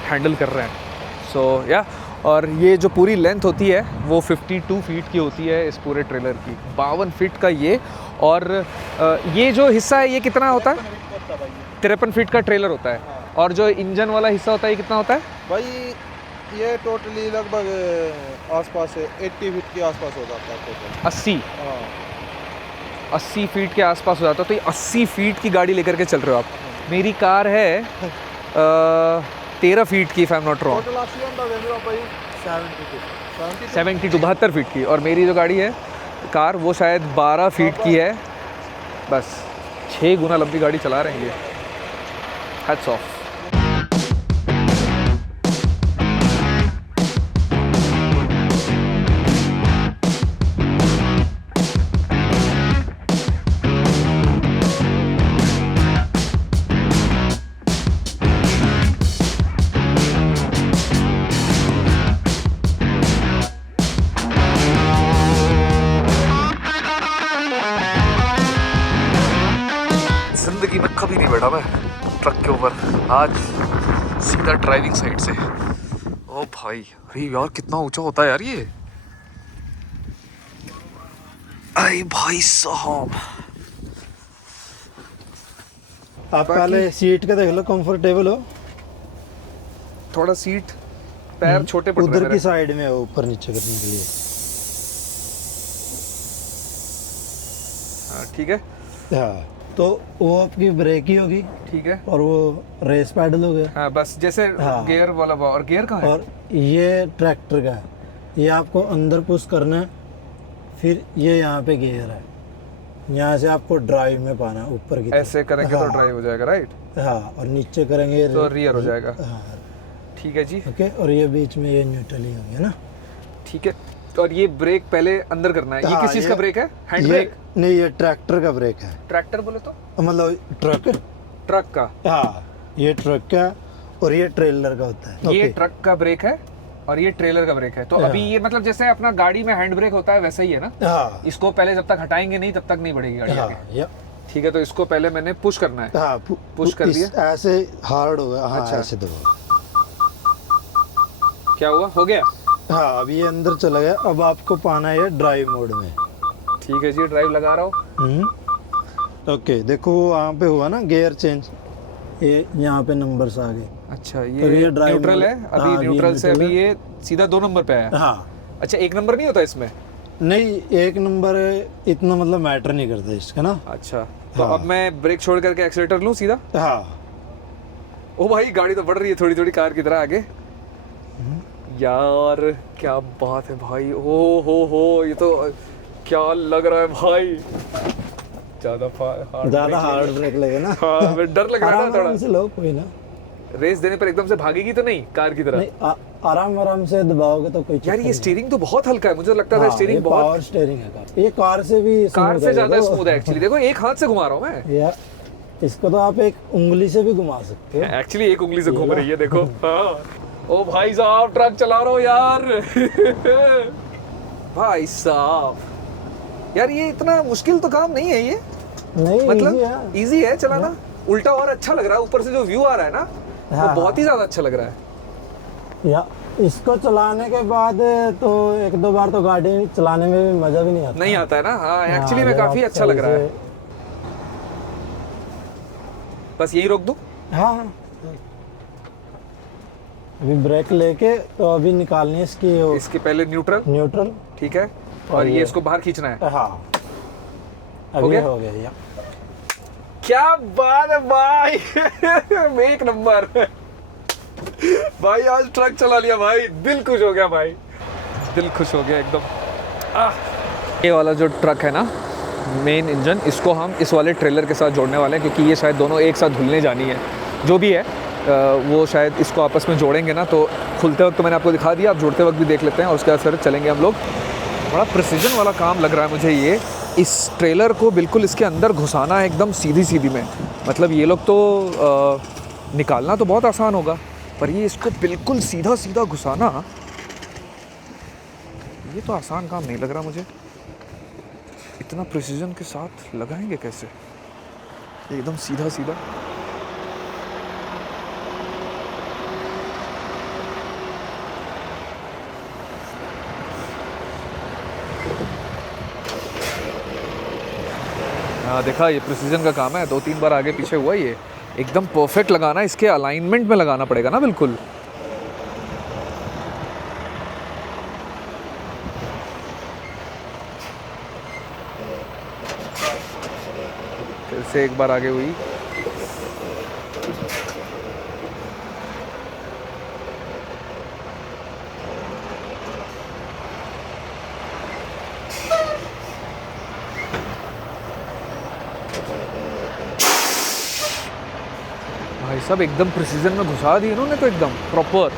हैंडल कर रहे हैं। सो या और ये जो पूरी लेंथ होती है वो 52 फीट की होती है इस पूरे ट्रेलर की, 52 फीट का ये। और ये जो हिस्सा है ये कितना होता है? 53 फीट का ट्रेलर होता है। और जो इंजन वाला हिस्सा होता है ये कितना होता है? भाई ये टोटली लगभग आसपास 80 फीट के आसपास हो जाता है टोटल। 80 हाँ 80 फीट के आसपास हो जाता है। तो ये 80 फीट की गाड़ी लेकर के चल रहे हो आप। मेरी कार है 13 फीट की, if I am not wrong, total 80 होता है भाई 72 72 फीट की। और मेरी जो गाड़ी है कार वो शायद 12 फीट की है। बस 6 गुना लंबी गाड़ी चला रहे हैं ये। Hats off. जिंदगी में कभी नहीं बैठा मैं ट्रक के ऊपर, आज सीधा ड्राइविंग साइड से। ओ भाई, अरे यार कितना ऊंचा होता है यार ये। अरे भाई साहब, आप पहले सीट का देख लो, कंफर्टेबल हो। थोड़ा सीट पैर छोटे पड़ रहे उधर हैं की मेरे। साइड में हो, ऊपर नीचे करने के लिए। हाँ, ठीक है हाँ, तो वो आपकी ब्रेक ही होगी ठीक है। और वो रेस पैडल हो गया। हाँ बस जैसे हाँ। गियर वाला और गियर कहाँ है? और ये ट्रैक्टर का है, ये आपको अंदर पुश करना है, फिर ये यहाँ पे गियर है, यहाँ से आपको ड्राइव में पाना है ऊपर की तरफ। ऐसे करेंगे तो ड्राइव हो जाएगा, राइट? हाँ, और नीचे करेंगे तो रियर हो जाएगा। हाँ ठीक है जी, ओके। और ये बीच में ये न्यूट्रल ही हो गया ना। ठीक है। तो और ये ब्रेक पहले अंदर करना है। ये हाँ, किस चीज का ब्रेक है? हैंड ये ब्रेक? नहीं, ये ट्रैक्टर का ब्रेक है, ट्रैक्टर बोले तो मतलब ट्रक। ट्रक का। हाँ, ये ट्रक का और ये ट्रेलर का होता है। ये ओके। ट्रक का ब्रेक है और ये ट्रेलर का ब्रेक है। तो अभी ये मतलब जैसे अपना गाड़ी में हैंड ब्रेक होता है वैसा ही है ना? हाँ इसको पहले जब तक हटाएंगे नहीं तब तक नहीं बढ़ेगी गाड़ी आगे। हाँ, या ठीक है, तो इसको पहले मैंने पुश करना है। हाँ, पुश कर दिया? ऐसे हार्ड होगा। हाँ, अच्छा। ऐसे दबाओ। क्या हुआ? हो गया? हाँ, अब ये अंदर चला गया। अब आपको पाना है ड्राइव मोड में। ठीक है जी, ड्राइव लगा रहा हूँ। ओके, देखो वो वहाँ पे हुआ ना गियर चेंज, ये यहाँ पे नंबर्स आ गए। अच्छा, तो ये ये drive न्यूट्रल है। mode- अभी हाँ, ये न्यूट्रल से neutral अभी है। ये सीधा 2 नंबर पे आया। हाँ, अच्छा, 1 नंबर नहीं होता इसमें? नहीं 1 नंबर इतना मतलब मैटर नहीं करता इसका ना। अच्छा, तो हाँ। अब मैं ब्रेक छोड़ करके एक्सीलेटर लूँ सीधा? हाँ, ओ भाई, गाड़ी तो बढ़ रही है थोड़ी थोड़ी कार की तरह आगे। यार क्या बात है भाई। हो ये तो क्या लग रहा है भाई, ज्यादा हार्ड ब्रेक लगे ना। हाँ, डर लग रहा है ना थोड़ा। आराम से लो, कोई ना। रेस देने पर एकदम से भागेगी तो नहीं कार की तरह? नहीं, आराम से दबाओगे तो कोई यार ये स्टीयरिंग तो बहुत हल्का है, मुझे लगता था हाँ, स्टीयरिंग ये बहुत पावर स्टीयरिंग है कार। ये कार से भी कार smooth से ज्यादा देखो। स्मूथ है एक्चुअली। देखो, एक हाथ से घुमा रहा हूँ मैं। या इसको तो आप एक उंगली से भी घुमा सकते हो। एक्चुअली एक उंगली से घूम रही है, देखो। हाँ। ओ भाई साहब, ट्रक चला रहा हूँ यार। भाई साहब, यार ये इतना मुश्किल तो काम नहीं है ये। नहीं, easy है। मतलब इजी है चलाना। उल्टा और अच्छा लग रहा है, ऊपर से जो व्यू आ रहा है ना हाँ, वो बहुत ही ज्यादा अच्छा लग रहा है। या इसको चलाने के बाद तो 1-2 बार तो गाड़ी चलाने में भी मजा भी नहीं आता। नहीं आता है ना? हाँ, एक्चुअली हाँ, में जब काफी आप अच्छा लग रहा सही है। बस यही रोक दूं? हाँ, अभी ब्रेक लेके तो अभी निकालनी है इसकी इसके पहले न्यूट्रल, न्यूट्रल। ठीक है। और ये इसको बाहर खींचना है। हाँ, हो अभी गया? हो गया। या क्या बात है भाई एक नंबर भाई, आज ट्रक चला लिया भाई, दिल खुश हो गया भाई, दिल खुश हो गया एकदम। ये वाला जो ट्रक है ना, मेन इंजन, इसको हम इस वाले ट्रेलर के साथ जोड़ने वाले हैं, क्योंकि ये शायद दोनों एक साथ धुलने जानी है। जो भी है वो शायद इसको आपस में जोड़ेंगे ना, तो खुलते वक्त तो मैंने आपको दिखा दिया, आप जोड़ते वक्त भी देख लेते हैं और उसके बाद फिर चलेंगे हम लोग। बड़ा प्रिसीजन वाला काम लग रहा है मुझे ये, इस ट्रेलर को बिल्कुल इसके अंदर घुसाना है एकदम सीधी सीधी में। मतलब ये लोग तो निकालना तो बहुत आसान होगा, पर ये इसको बिल्कुल सीधा सीधा घुसाना, ये तो आसान काम नहीं लग रहा मुझे। इतना प्रिसीजन के साथ लगाएंगे कैसे एकदम सीधा सीधा। हाँ देखा, ये प्रिसीजन का काम है, 2-3 बार आगे पीछे हुआ, ये एकदम परफेक्ट लगाना, इसके अलाइनमेंट में लगाना पड़ेगा ना बिल्कुल। फिर से एक बार आगे हुई, भाई सब एकदम प्रिसीजन में घुसा दी इन्होंने तो एकदम प्रॉपर।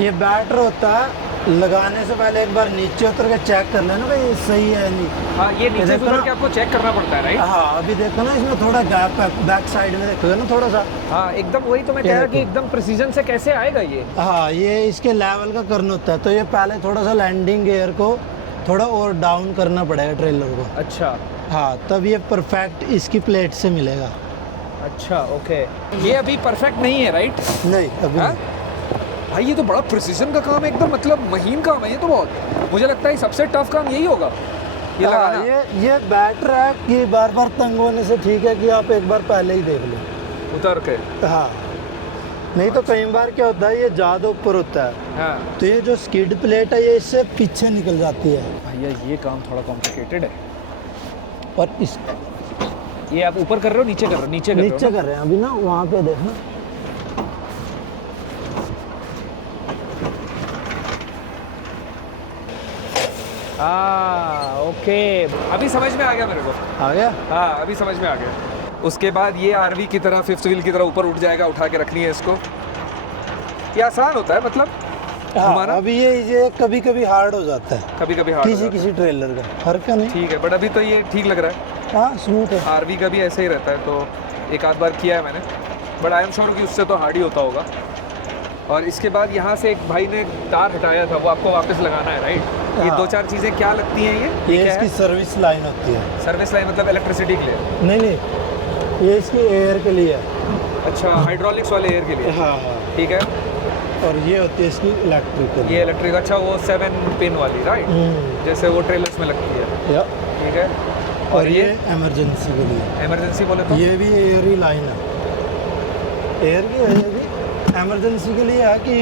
ये बैटर होता है, लगाने से पहले एक बार नीचे उतर के चेक कर लेना भाई सही है नहीं। हाँ, ये नीचे देखो उतर ना। के आपको चेक करना पड़ता है, राइट? हाँ अभी देखो ना, इसमें थोड़ा गैप है, बैक साइड में देखोगे ना थोड़ा सा। हाँ एकदम, वही तो मैं ये कह रहा कि देखो। एकदम प्रिसीजन से कैसे आएगा ये। हाँ ये इसके लेवल का करना होता है, तो ये पहले थोड़ा सा लैंडिंग गियर को थोड़ा और डाउन करना पड़ेगा ट्रेलर को। अच्छा हाँ तब ये परफेक्ट इसकी प्लेट से मिलेगा। अच्छा, ओके। ये अभी परफेक्ट नहीं है, राइट? नहीं अभी हाँ? नहीं। भाई ये तो बड़ा प्रिसीजन का काम है एकदम, मतलब महीन काम है ये तो बहुत। मुझे लगता है सबसे टफ काम यही होगा ये हाँ, लगाना। ये बैटर है कि बार बार तंग होने से ठीक है कि आप एक बार पहले ही देख लो उतर के। हाँ, नहीं तो कई बार क्या होता है ये ज़्यादा ऊपर होता है, हाँ तो ये जो स्किड प्लेट है ये इससे पीछे निकल जाती है। भैया ये काम थोड़ा कॉम्प्लिकेटेड है। और इस ये आप ऊपर कर रहे हो, नीचे कर रहे हो? नीचे कर रहे हो नीचे ना? कर रहे हैं अभी ना, वहाँ पे देखना। ओके, अभी समझ में आ गया मेरे को। आ गया। हाँ अभी समझ में आ गया। उसके बाद ये आरवी की तरह, फिफ्थ व्हील की तरह ऊपर उठ जाएगा, उठा के रखनी है इसको। ये आसान होता है मतलब हाँ घुमाना? अभी ये कभी कभी हार्ड हो जाता है, कभी कभी हार्ड किसी किसी ट्रेलर का, हर का नहीं। ठीक है, बट अभी तो ये ठीक लग रहा है। हाँ स्मूथ है। आरवी का भी ऐसे ही रहता है, तो एक आध बार किया है मैंने, बट आई एम श्योर कि उससे तो हार्ड ही होता होगा। और इसके बाद यहाँ से एक भाई ने तार हटाया था, वो आपको वापस लगाना है, राइट? ये हाँ। 2-4 चीज़ें क्या लगती हैं ये ये क्या इसकी है? सर्विस लाइन होती है। सर्विस लाइन मतलब इलेक्ट्रिसिटी के लिए? नहीं नहीं, ये इसकी एयर के लिए है। अच्छा, हाइड्रोलिक्स वाले एयर के लिए। हाँ हाँ। ठीक है। और ये होती है इसकी इलेक्ट्रिकल। ये इलेक्ट्रिक, अच्छा वो 7 पिन वाली, राइट? जैसे वो ट्रेलर्स में लगती है। या ठीक है। और ये इमरजेंसी के लिए। इमरजेंसी बोले तो? ये भी एयर ही लाइन है, एयर की है। ये भी इमरजेंसी के लिए है कि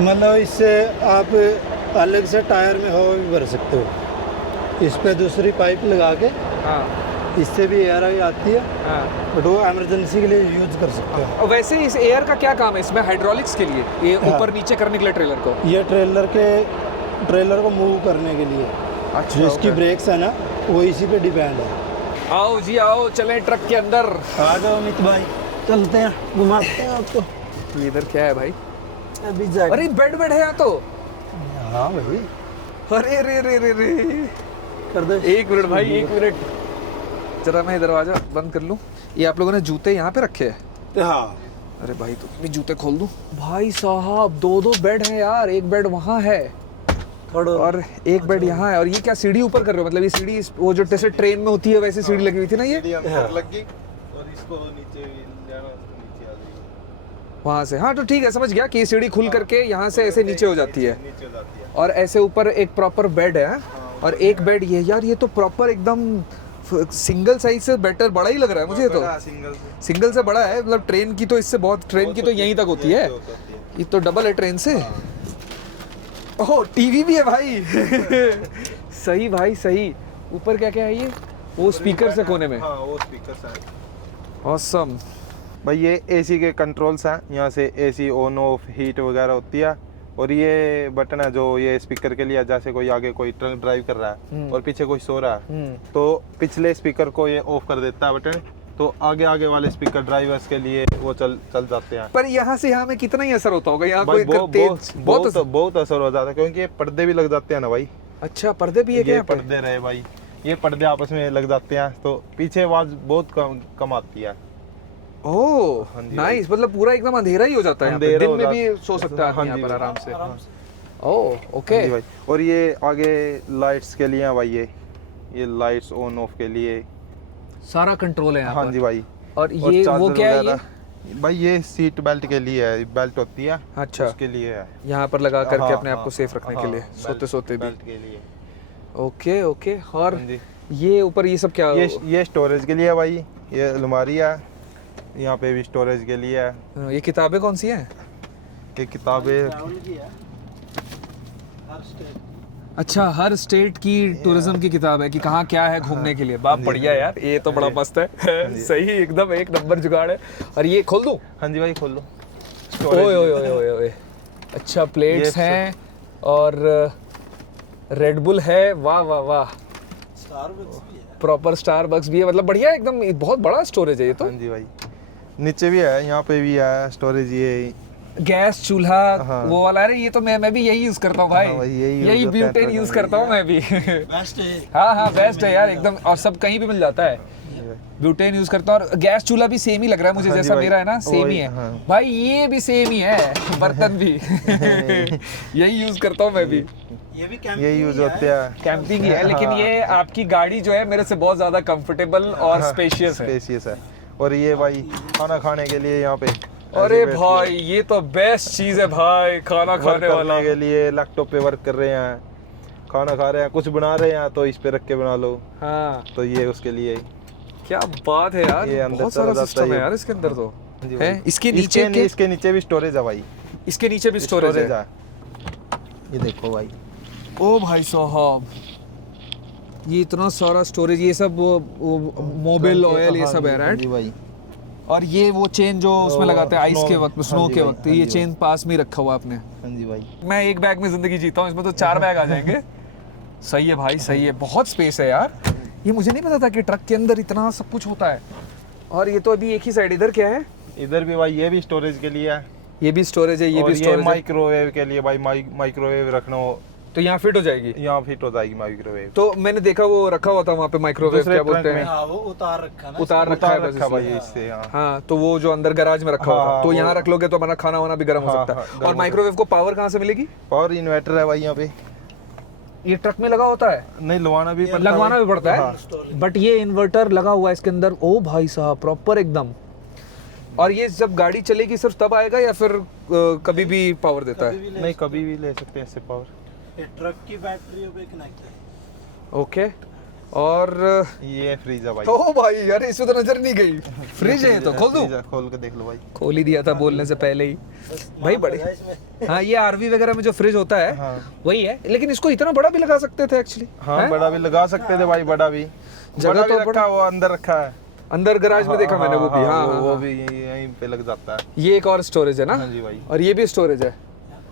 मतलब इससे आप अलग से टायर में हवा भी भर सकते हो। इस पे दूसरी पाइप लगा के हाँ इससे भी एयर आई आती है, हाँ। बट वो इमरजेंसी के लिए यूज कर सकते हो। और वैसे इस एयर का क्या काम है इसमें, हाइड्रोलिक्स के लिए, ये हाँ। ऊपर नीचे करने के लिए ट्रेलर को? ये ट्रेलर को मूव करने के लिए अच्छा, जो इसकी ओके। ब्रेक्स है ना, वो इसी पे डिपेंड है। आओ जी आओ, चलें ट्रक के अंदर। आ जाओ अमित भाई, चलते हैं, घुमाते हैं आपको। ये इधर क्या है भाई? अभी जा। अरे बेड है यहाँ तो। हाँ भाई, अरे रे रे रे रे, कर दो। 1 मिनट भाई, 1 मिनट, जरा मैं दरवाजा बंद कर लूँ। ये आप लोगों ने जूते यहाँ पे रखे हैं? हाँ अरे भाई तो मैं जूते खोल दूँ? भाई साहब 2 बेड हैं यार, एक बेड वहाँ है थोड़ा। और एक बेड यहाँ है। और ये क्या सीढ़ी ऊपर कर रहे हो? मतलब ये सीढ़ी वो जो जैसे ट्रेन में होती है वैसे सीढ़ी लगी हुई थी ना ये? सीढ़ी अंदर लग गई और इसको नीचे जाना, उसको नीचे आ जाएगी वहाँ से। हाँ तो ठीक है, समझ गया कि ये सीढ़ी खुल करके यहाँ से ऐसे नीचे हो जाती है, नीचे हो जाती है। और ऐसे ऊपर एक प्रॉपर बेड है। और एक बेड ये, यार ये तो प्रॉपर एकदम सिंगल साइज से बेटर, बड़ा ही लग रहा है मुझे तो। बड़ा सिंगल से सिंगल से बड़ा है, मतलब ट्रेन की तो इससे बहुत, ट्रेन की तो यहीं तक होती है, ये तो डबल है ट्रेन से। ओह टीवी भी है भाई सही भाई सही। ऊपर क्या क्या है ये? वो स्पीकर से कोने में। हाँ वो स्पीकर है। ऑसम। भाई ये एसी के कंट्रोल्स हैं, यहाँ से एसी ऑन ऑफ हीट वगैरह होती है। और ये बटन है जो ये स्पीकर के लिए है, जैसे कोई आगे कोई ट्रक ड्राइव कर रहा है और पीछे कोई सो रहा है तो पिछले स्पीकर को ये ऑफ कर देता है बटन, तो आगे आगे वाले स्पीकर ड्राइवर्स के लिए वो चल जाते हैं। पर यहाँ से यहाँ में कितना ही असर होता होगा? यहाँ भाई कोई बहुत असर हो जाता है, क्योंकि ये पर्दे भी लग जाते हैं ना भाई। अच्छा, पर्दे भी है क्या ये यहाँ पे? पर्दे रहे भाई, ये पर्दे आपस में लग जाते हैं तो पीछे आवाज बहुत कम आती है। ओह हाँ जी नाइस, मतलब पूरा एकदम अंधेरा ही हो जाता है यहाँ पे। अंधेरा दिन हो में भी जाता- सो सकता है हाँ आदमी यहाँ जी पर भाई। आराम से। ओह हाँ ओके। जी भाई। और ये आगे लाइट्स के लिए है भाई, ये लाइट्स ऑन ऑफ के लिए। सारा कंट्रोल है यहाँ हाँ पर। जी भाई। और ये वो चार्जर क्या है ये? वगैरह- भाई ये सीट बेल्ट के लिए है, बेल्ट होती है अच्छा। उसके लिए है। यहाँ पर लगा करके हाँ, अपने आप को हाँ, सेफ रखने के हाँ, लिए, बेल्ट- सोते सोते भी। बेल्ट के लिए। Okay okay. और हाँ जी। ये ऊपर ये सब क्या? ये स्टोरेज के लिए है भाई, ये अलमारी है, यहाँ पे भी स्टोरेज के लिए है। ये किताबें कौन सी हैं? ये किताबें। अच्छा, हर स्टेट की टूरिज्म की किताब है कि कहाँ क्या है घूमने के लिए। बाप बढ़िया यार, ये तो बड़ा मस्त है। सही, एकदम एक नंबर जुगाड़ है। और ये खोल दूं? हाँ जी भाई खोल लो। ओए ओए ओए ओए ओए। अच्छा, प्लेट्स ये हैं और रेड बुल है। वाह वाह वाह, प्रॉपर स्टारबक्स भी है, मतलब बढ़िया एकदम। बहुत बड़ा स्टोरेज है ये तो। हाँ जी भाई, नीचे भी है, यहाँ पे भी है स्टोरेज। ये गैस चूल्हा हाँ। वो वाला है। ये तो मैं भी यही यूज करता हूँ भाई। हाँ भाई, यही use यही होता है ब्यूटेन ट्रक यूज में। करता हूँ मैं भी। हाँ हाँ, बेस्ट है यार एकदम। और सब कहीं भी मिल जाता है। ब्यूटेन यूज करता हूँ। और गैस चूल्हा भी सेम ही लग रहा है मुझे, हाँ जी जैसा भाई, मेरा है ना सेम ही वही, है हाँ। भाई। ये भी सेम ही है, बर्तन भी। यही यूज करता हूँ मैं भी। ये यूज होते हैं। कैंपिंग ही है, लेकिन ये आपकी गाड़ी जो है मेरे से बहुत ज्यादा कंफर्टेबल और स्पेशियस है। स्पेशियस है। और ये भाई खाना खाने के लिए यहाँ पे अरे ऐसे बैठ के भाई, ये तो बेस्ट चीज है भाई, खाना वर्क खाने वाला। करने के लिए लैपटॉप पे वर्क कर रहे हैं, खाना खा रहे हैं, कुछ बना रहे हैं तो इस पे रख के बना लो। हाँ, तो ये उसके लिए। क्या बात है यार, ये अंदर बहुत चला सारा जाता सिस्टम है है। यार इसके अंदर तो। जी है भाई। इसके नीचे इसके नीचे भी स्टोरेज है भाई। इसके नीचे भी स्टोरेज है। ये देखो भाई। ओ भाई साहब, ये इतना सारा स्टोरेज, ये सब मोबिल ऑयल ये सब है हाँ राइट। जी भाई। और ये वो चेन जो उसमें लगाते हैं आइस स्नो के में। वक्त, हाँ स्नो जी के भाई, वक्त, हाँ ये जी चेन पास में ही रखा हुआ आपने। हाँ जी भाई। मैं एक बैग में जिंदगी जीता हूँ, इसमें तो 4 बैग आ जाएंगे। सही है भाई, सही है, बहुत स्पेस है यार। ये मुझे नहीं पता था कि ट्रक के अंदर इतना सब कुछ होता है। और ये तो अभी एक ही साइड, इधर क्या है? इधर भी भाई ये भी स्टोरेज के लिए है। ये भी स्टोरेज है, ये और भी स्टोरेज है। माइक्रोवेव के लिए भाई, माइक्रोवेव रखना हो तो यहाँ फिट हो जाएगी। यहाँ फिट हो जाएगी माइक्रोवेव। तो मैंने देखा वो रखा हुआ था वहाँ पे माइक्रोवेव, दूसरे क्या बोलते ट्रक हैं? में। हाँ वो उतार रखा ना। उतार रखा है बस रखा भाई इसलिए। इससे। हाँ हाँ, तो वो जो अंदर गैराज में रखा हुआ था, हाँ, तो वो- यहाँ रख लोगे तो हमारा खाना वाना भी गर्म हो हाँ, सकता हाँ, है। गर्म और हो माइक्रोवेव को पावर कहाँ से मिलेगी? और इन्वर्टर है भाई यहाँ पे। ये ट्रक में लगा होता है? नहीं लगवाना भी पड़ता है लगवाना भाई। भी पड़ता हाँ। है, बट ये इन्वर्टर लगा हुआ है इसके अंदर। ओ भाई साहब, प्रॉपर एकदम। और ये जब गाड़ी चलेगी सिर्फ तब आएगा या फिर कभी भी पावर देता है? नहीं कभी भी ले सकते हैं इससे पावर। ये ट्रक की बैटरी पे कनेक्ट है। ओके। और ये फ्रीज है भाई। ओ भाई यार, इसमें तो नजर नहीं गई। फ्रिज है ये तो, खोल दूं? फ्रीज है, खोल के देख लो भाई। खोल ही दिया था बोलने से पहले ही भाई। बड़े हाँ, ये आरवी वगैरह में जो फ्रिज होता है हाँ। वही है, लेकिन इसको इतना बड़ा भी लगा सकते थे एक्चुअली। हाँ बड़ा भी लगा सकते थे भाई, बड़ा भी। जगह बड़ा तो भी रखा, वो अंदर रखा है। अंदर गैराज में देखा मैंने वो भी। हाँ वो हाँ, भी यहीं पे लग जाता है। ये एक और स्टोरेज है ना? हाँ जी भाई। और ये भी स्टोरेज है।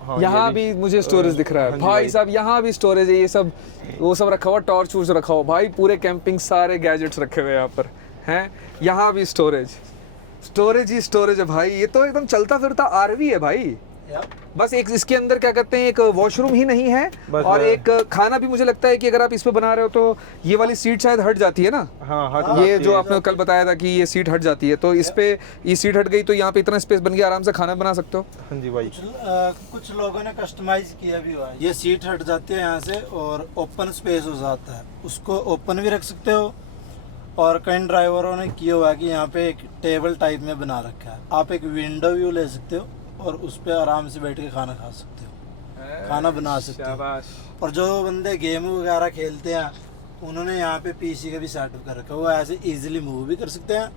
हाँ, ये यहाँ भी मुझे स्टोरेज दिख रहा है हाँ जी भाई भाई। साहब। यहाँ भी स्टोरेज है, ये सब वो सब रखा हुआ, टॉर्च वॉर्च रखा हुआ भाई, पूरे कैंपिंग सारे गैजेट्स रखे हुए यहाँ पर हैं। यहाँ भी स्टोरेज, स्टोरेज ही स्टोरेज है भाई। ये तो एकदम चलता फिरता आरवी है भाई। बस एक इसके अंदर क्या कहते हैं, एक वॉशरूम ही नहीं है बस और है। एक खाना भी। मुझे लगता है कि अगर आप इस पे बना रहे हो तो ये वाली सीट शायद हट जाती है ना। हाँ हट ये जाती जो है। आपने कल बताया था कि ये सीट हट जाती है, तो इस पे ये सीट हट गई तो यहाँ पे इतना स्पेस बन गया, आराम से खाना बना सकते हो। हाँ जी भाई। कुछ लोगों ने कस्टमाइज किया भी हुआ है। ये सीट हट जाती है यहाँ से और ओपन स्पेस हो जाता है, उसको ओपन भी रख सकते हो। और कई ड्राइवरों ने किया हुआ है कि यहाँ पे एक टेबल टाइप में बना रखा है, आप एक विंडो व्यू ले सकते हो और उस पर आराम से बैठ के खाना खा सकते हो, खाना बना सकते हो। और जो बंदे गेम वगैरह खेलते हैं उन्होंने यहाँ पे पीसी का भी सेटअप कर रखा है, वो ऐसे इजीली मूव भी कर सकते हैं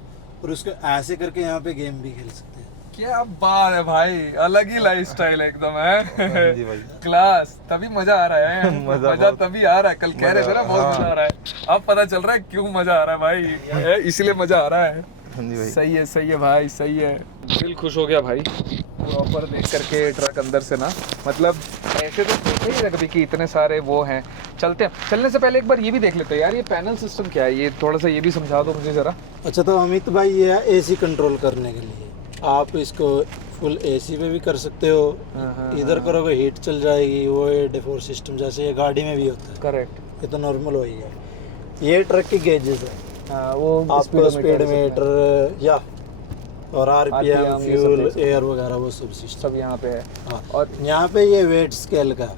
और उसको ऐसे करके यहाँ पे गेम भी खेल सकते हैं। क्या बात है भाई, अलग ही लाइफस्टाइल है एकदम है। जी भाई। क्लास, तभी मजा आ रहा है। मजा मजा तभी आ रहा है, कल कह रहे थे ना बहुत मजा आ रहा है, अब पता चल रहा है क्यों मजा आ रहा है भाई, इसलिए मजा आ रहा है। हाँ जी भाई। सही है भाई, सही है। दिल खुश हो गया भाई प्रॉपर देख करके ट्रक अंदर से ना, मतलब ऐसे तो देखे ही ना कभी कि इतने सारे वो हैं। चलते हैं, चलने से पहले एक बार ये भी देख लेते हैं यार, ये पैनल सिस्टम क्या है, ये थोड़ा सा ये भी समझा दो मुझे जरा। अच्छा, तो अमित भाई ये है एसी कंट्रोल करने के लिए। आप इसको फुल एसी पे भी कर सकते हो, इधर करोगे हीट चल जाएगी, वो डिफोर सिस्टम जैसे ये गाड़ी में भी होता है। करेक्ट। ये तो नॉर्मल हो ही है। ये ट्रक की गेजेस है, वो आपको स्पीडोमीटर या और आरपीएम, RPM, ये सब फ्यूल, देख सकते एयर वगैरह वो सब सिस्टम। सब यहाँ पे है। हाँ, और यहाँ पे ये वेट स्केल का है।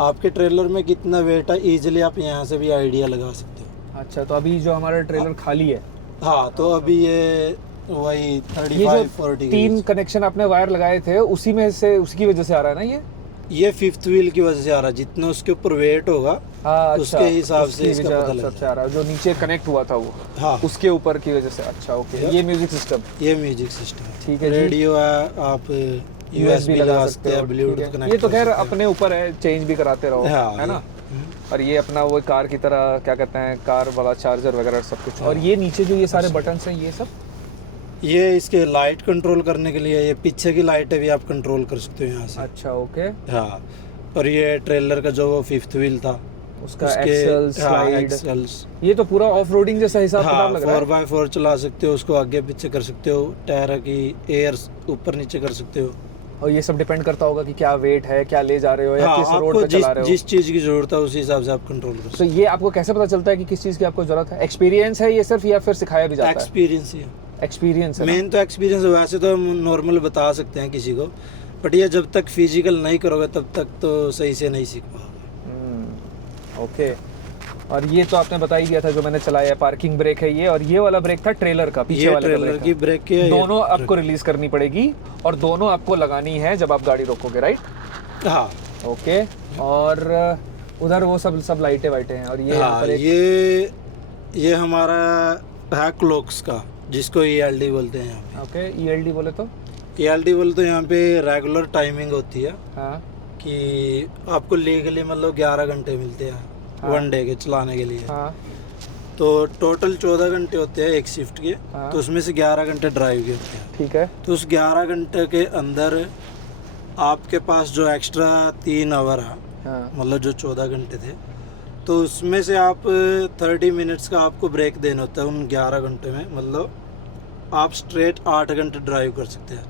आपके ट्रेलर में कितना वेट है इजीली आप यहाँ से भी आइडिया लगा सकते हो। अच्छा, तो अभी जो हमारा ट्रेलर खाली है, हाँ, तो अभी ये वही ये 35-40 जो 3 कनेक्शन आपने वायर लगाए थे उसी में से, उसकी वजह से आ रहा है ना ये फिफ्थ व्हील की वजह से आ रहा है। जितना उसके ऊपर वेट होगा उसके हिसाब से इसका पता लगेगा। सबसे आ रहा है जो नीचे कनेक्ट हुआ था वो, हाँ, उसके ऊपर की वजह से। अच्छा ओके, ये म्यूजिक सिस्टम, ये म्यूजिक सिस्टम है। ठीक है जी। रेडियो है, आप यूएसबी लगा सकते हैं, ब्लूटूथ कनेक्ट। ये तो खैर अपने ऊपर है, चेंज भी कराते रहो, हाँ, है ना। और ये अपना वो कार की तरह क्या कहते हैं, कार वाला चार्जर वगैरह सब कुछ। और ये नीचे जो ये सारे बटन्स हैं ये सब, ये इसके लाइट कंट्रोल करने के लिए, ये पीछे की लाइटें भी आप कंट्रोल कर सकते हो यहाँ से। अच्छा ओके। हाँ, और ये ट्रेलर का जो वो फिफ्थ व्हील था उसका उसके एक्सेल, स्लाइड, एक्सेल्स। ये तो पूरा ऑफ रोडिंग जैसा हिसाब किताब लग रहा है। 4x4 चला सकते हो, उसको आगे पीछे कर सकते हो, टायर की एयर ऊपर नीचे कर सकते हो। और ये सब डिपेंड करता होगा कि क्या वेट है, क्या ले जा रहे हो या हाँ, किस रोड आपको पे चला रहे हो। जिस चीज़ की जरूरत है उसी हिसाब से आप कंट्रोल कर तो सकते ये आपको कैसे पता चलता है कि किस चीज़ की आपको जरूरत है? एक्सपीरियंस है ये सिर्फ, या फिर सिखाया भी हो। जाता है? एक्सपीरियंस ही है एक्सपीरियंस है ना? मेन तो एक्सपीरियंस है। वैसे तो हम नॉर्मल बता सकते हैं किसी को, बट ये जब तक फिजिकल नहीं करोगे तब तक तो सही से नहीं सीख पाओगे। ओके। और ये तो आपने बता ही दिया था जो मैंने चलाया, पार्किंग ब्रेक है ये, और ये वाला ब्रेक था ट्रेलर का, पीछे ये वाले का ट्रेलर ब्रेक की था। ब्रेक की है, ये दोनों आपको रिलीज करनी पड़ेगी और दोनों आपको लगानी है जब आप गाड़ी रोकोगे, राइट? हाँ ओके। और उधर वो सब लाइटें वाइटें हैं। और ये यहाँ हाँ, पर एक, ये हमारा है क्लॉक्स का, जिसको ELD बोलते हैं यहाँ पे। ओके, ELD बोले तो? ELD बोले तो यहाँ पे रेगुलर टाइमिंग होती है हाँ कि आपको लीगली मतलब 11 घंटे मिलते हैं वन डे के चलाने के लिए। हाँ तो टोटल 14 घंटे होते हैं एक शिफ्ट के, हाँ। तो उसमें से 11 घंटे ड्राइव के होते हैं। ठीक है। तो उस 11 घंटे के अंदर आपके पास जो एक्स्ट्रा 3 आवर है, हाँ मतलब जो 14 घंटे थे, तो उसमें से आप 30 मिनट्स का आपको ब्रेक देना होता है उन 11 घंटे में। मतलब आप स्ट्रेट 8 घंटे ड्राइव कर सकते हैं,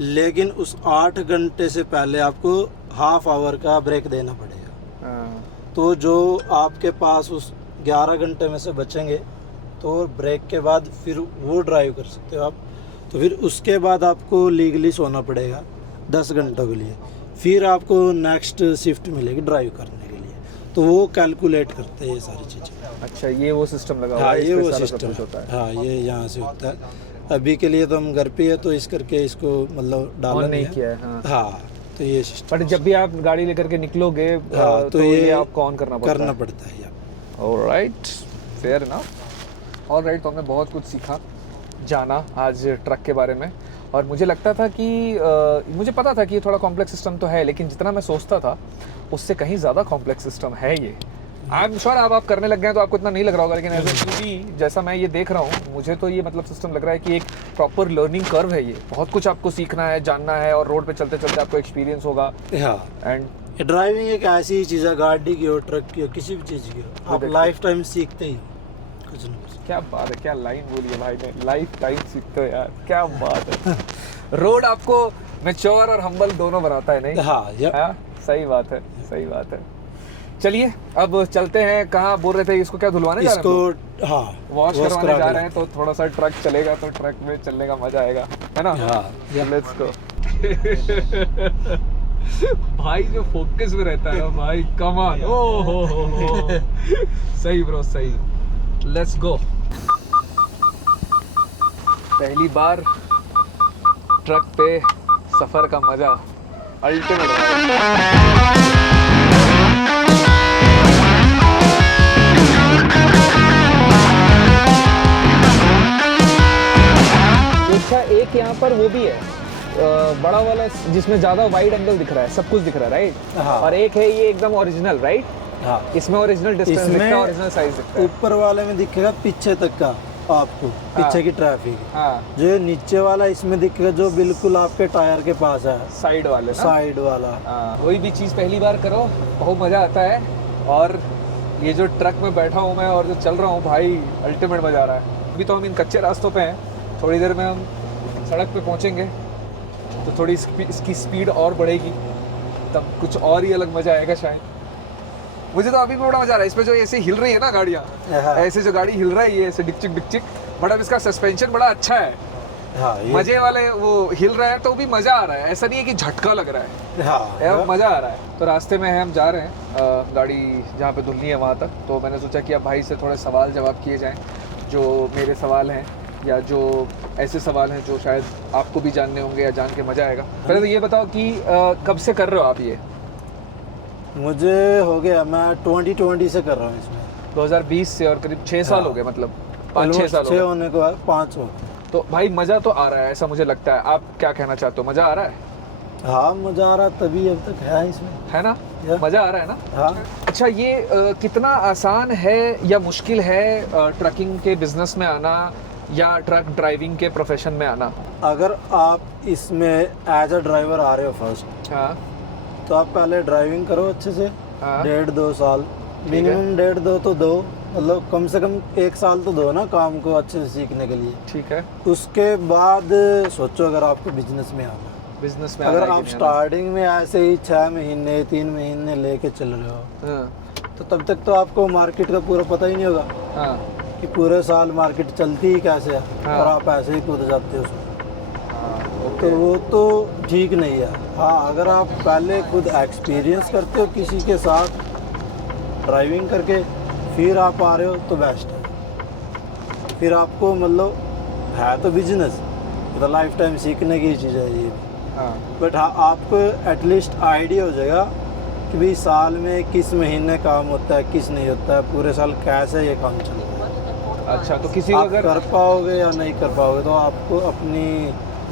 लेकिन उस 8 घंटे से पहले आपको हाफ आवर का ब्रेक देना पड़ेगा। हाँ। तो जो आपके पास उस 11 घंटे में से बचेंगे तो ब्रेक के बाद फिर वो ड्राइव कर सकते हो आप। तो फिर उसके बाद आपको लीगली सोना पड़ेगा 10 घंटों के लिए, फिर आपको नेक्स्ट शिफ्ट मिलेगी ड्राइव करने के लिए। तो वो कैलकुलेट करते हैं ये सारी चीज़ें। अच्छा, ये वो सिस्टम लगा हुआ हाँ, है, ये इस पे वो सारा सब सिस्टम कुछ होता है। हाँ, ये यहाँ से होता है। अभी के लिए तो हम घर पे है, तो इस करके इसको मतलब डाला ऑन नहीं है। किया है। हाँ। हाँ, तो ये सिस्टम बट जब भी आप गाड़ी लेकर के निकलोगे हाँ, तो ये आपको ऑन करना पड़ता है। Alright, fair enough. ऑलराइट, तो हमने बहुत कुछ सीखा, जाना आज ट्रक के बारे में। और मुझे लगता था कि मुझे पता था कि ये थोड़ा कॉम्प्लेक्स सिस्टम तो है, लेकिन जितना मैं सोचता था उससे कहीं ज़्यादा कॉम्प्लेक्स सिस्टम है ये। आई एम श्योर अब आप करने लग गए हैं तो आपको इतना नहीं लग रहा होगा, लेकिन एज ए जैसा मैं ये देख रहा हूँ, मुझे तो ये मतलब सिस्टम लग रहा है कि एक प्रॉपर लर्निंग कर्व है ये। बहुत कुछ आपको सीखना है, जानना है, और रोड पे चलते चलते आपको एक्सपीरियंस होगा। हाँ, एंड ड्राइविंग एक ऐसी चीज़ है, गाड़ी की हो, ट्रक की हो, किसी भी चीज़ की हो, आप लाइफ टाइम सीखते ही हो कुछ ना कुछ। क्या बात है, क्या लाइन बोली है भाई ने, लाइफ टाइम सीखते हो यार, क्या बात है। रोड आपको मैच्योर और हम्बल दोनों बनाता है, नहीं? हाँ, हाँ, सही बात है, सही बात है। चलिए अब चलते हैं। कहाँ बोल रहे थे इसको, क्या धुलवाने जा रहे हैं? इसको हाँ, वॉश करवाने जा रहे हैं, तो थोड़ा सा ट्रक चलेगा तो ट्रक में चलने का मजा आएगा, है ना? हाँ, लेट्स गो। भाई जो फोकस में रहता है ना भाई, कम ऑन। ओ हो सही ब्रो, सही। Let's go. पहली बार ट्रक पे सफर का मजा अल्टीमेट। अच्छा, एक यहाँ पर वो भी है, बड़ा वाला जिसमें ज़्यादा वाइड एंगल दिख रहा है, सब कुछ दिख रहा है, राइट? हाँ। और एक है ये एकदम ओरिजिनल, राइट? हाँ, इसमें ओरिजिनल डिस्टेंस दिखता है, ओरिजिनल साइज दिखता है। ऊपर वाले में दिखेगा पीछे तक का आपको, पीछे की ट्रैफिक। हाँ, जो नीचे वाला इसमें दिखेगा जो बिल्कुल आपके टायर के पास है, साइड वाले ना? साइड वाला। हाँ, कोई भी चीज़ पहली बार करो बहुत मज़ा आता है। और ये जो ट्रक में बैठा हूँ मैं और जो चल रहा हूँ भाई, अल्टीमेट मज़ा आ रहा है। अभी तो हम इन कच्चे रास्तों पे हैं, थोड़ी देर में हम सड़क पे पहुँचेंगे तो थोड़ी इसकी स्पीड और बढ़ेगी, तब कुछ और ही अलग मज़ा आएगा शायद। मुझे तो अभी भी बड़ा मज़ा आ रहा है इसमें, जो ऐसे हिल रही है ना गाड़ियाँ, हाँ। ऐसे जो गाड़ी हिल रही है ऐसे डिकचिक डिकचिक, बट अब इसका सस्पेंशन बड़ा अच्छा है। हाँ, ये मजे वाले वो हिल रहा है तो भी मज़ा आ रहा है, ऐसा नहीं है कि झटका लग रहा है। हाँ, यार मज़ा आ रहा है। तो रास्ते में हम जा रहे हैं गाड़ी जहाँ पे धुलनी है वहाँ तक, तो मैंने सोचा कि अब भाई से थोड़े सवाल जवाब किए जाएं, जो मेरे सवाल हैं या जो ऐसे सवाल हैं जो शायद आपको भी जानने होंगे या जान के मज़ा आएगा। पहले तो ये बताओ कि कब से कर रहे हो आप ये? मुझे हो गया, मैं 2020 से कर रहा हूँ इसमें। 2020 से, और करीब 6 साल हो गए, मतलब 5-6 साल हो 6 गए। होने के बाद 5 हो गए। तो भाई मज़ा तो आ रहा है ऐसा मुझे लगता है। आप क्या कहना चाहते हो, मज़ा आ रहा है? हाँ, मजा आ रहा तभी अब तक है इसमें। है ना? या। मज़ा आ रहा है ना? हाँ, अच्छा, ये कितना आसान है या मुश्किल है ट्रकिंग के बिजनेस में आना या ट्रक ड्राइविंग के प्रोफेशन में आना? अगर आप इसमें एज अ ड्राइवर आ रहे हो फर्स्ट, हाँ, तो आप पहले ड्राइविंग करो अच्छे से, हाँ। 1.5-2 साल, मिनिमम 1.5-2 तो दो, मतलब कम से कम 1 साल तो दो ना काम को अच्छे से सीखने के लिए। ठीक है। उसके बाद सोचो अगर आपको बिजनेस में आना। बिजनेस में अगर आना है आप कि नहीं स्टार्टिंग में ऐसे ही 6 महीने 3 महीने लेके चल रहे हो, आना? हाँ, तो तब तक तो आपको मार्केट का पूरा पता ही नहीं होगा हाँ, कि पूरे साल मार्केट चलती ही कैसे है, हाँ। और आप ऐसे ही कूद जाते हो उसमें, हाँ, तो ओके। वो तो ठीक नहीं है। हाँ, अगर आप पहले खुद एक्सपीरियंस करते हो किसी के साथ ड्राइविंग करके, फिर आप आ रहे हो तो बेस्ट है। फिर आपको मतलब है तो बिजनेस, तो लाइफ टाइम सीखने की चीज़ है ये, हाँ, बट हाँ आपको एटलीस्ट आइडिया हो जाएगा कि भाई साल में किस महीने काम होता है, किस नहीं होता है, पूरे साल कैसे ये काम चलता है। अच्छा, तो किसी को आप अगर कर पाओगे या नहीं कर पाओगे तो आपको अपनी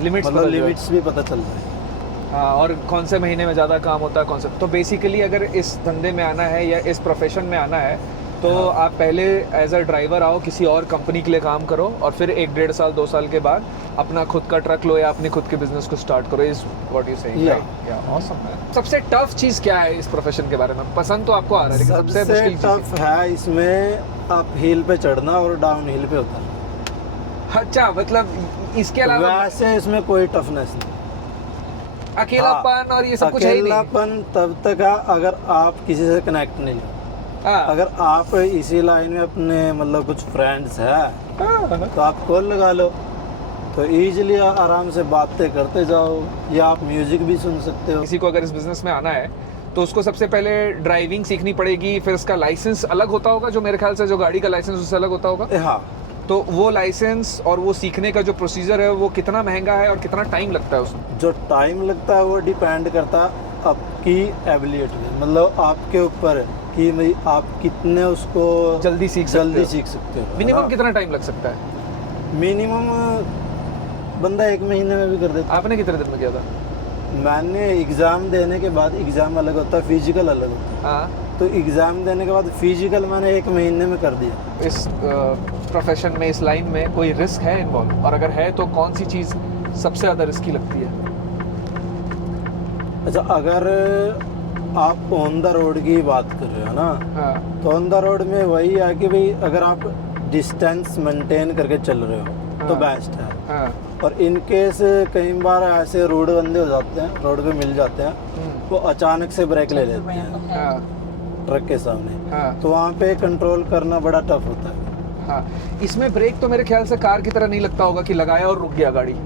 लिमिट्स मतलब लिमिट्स भी पता चल जाए। हाँ, और कौन से महीने में ज़्यादा काम होता है, कौन से, तो बेसिकली अगर इस धंधे में आना है या इस प्रोफेशन में आना है तो आप पहले एज अ ड्राइवर आओ, किसी और कंपनी के लिए काम करो, और फिर 1-1.5 साल 2 साल के बाद अपना खुद का ट्रक लो या अपने खुद के बिजनेस को स्टार्ट करो। Is what you saying, right? या ऑसम है। सबसे टफ चीज़ क्या है इस प्रोफेशन के बारे में? पसंद तो आपको आ रहा है, लेकिन सबसे सबसे मुश्किल चीज़ टफ है इसमें आप हिल पे चढ़ना और डाउन हिल पे उतरना। अच्छा, मतलब इसके अलावा वैसे इसमें कोई टफनेस नहीं। अकेलापन और ये सब कुछ है ही नहीं। अकेलापन तब तक है अगर आप किसी से कनेक्ट नहीं हो। हाँ, अगर आप इसी लाइन में अपने मतलब कुछ फ्रेंड्स हैं तो आप कॉल लगा लो, तो इजीली आराम से बातें करते जाओ, या आप म्यूजिक भी सुन सकते हो। किसी को अगर इस बिजनेस में आना है तो उसको सबसे पहले ड्राइविंग सीखनी पड़ेगी, फिर उसका लाइसेंस अलग होता होगा, जो मेरे ख्याल से जो गाड़ी का लाइसेंस उससे अलग होता होगा। हाँ, तो वो लाइसेंस और वो सीखने का जो प्रोसीजर है वो कितना महंगा है और कितना टाइम लगता है उसमें? जो टाइम लगता है वो डिपेंड करता है आपकी एबिलिटी पे, मतलब आपके ऊपर है कि भाई आप कितने उसको जल्दी सीख सकते हो। मिनिमम कितना टाइम लग सकता है? मिनिमम बंदा 1 महीने में भी कर देता आपने कितने दिन में किया था? है। मैंने एग्ज़ाम देने के बाद, एग्ज़ाम अलग होता है, फिजिकल अलग होता है, हाँ, तो एग्ज़ाम देने के बाद फिजिकल मैंने 1 महीने में कर दिया। इस प्रोफेशन में, इस लाइन में कोई रिस्क है इन्वॉल्व, और अगर है तो कौन सी चीज़ सबसे ज़्यादा रिस्की लगती है? अच्छा, अगर आप ऑन द रोड की बात कर रहे हो ना, हाँ, तो ऑन द रोड में वही है कि भाई अगर आप डिस्टेंस मेंटेन करके चल रहे हो तो हाँ। बेस्ट है। हाँ, और इन केस कई बार ऐसे रोड बंदे हो जाते हैं, रोड पे मिल जाते हैं, वो अचानक से ब्रेक ले लेते हैं हाँ, ट्रक के सामने, हाँ, तो वहाँ पे कंट्रोल करना बड़ा टफ होता है। हाँ। इसमें ब्रेक तो मेरे ख्याल से कार की तरह नहीं लगता होगा कि लगाया और रुक गया गाड़ी।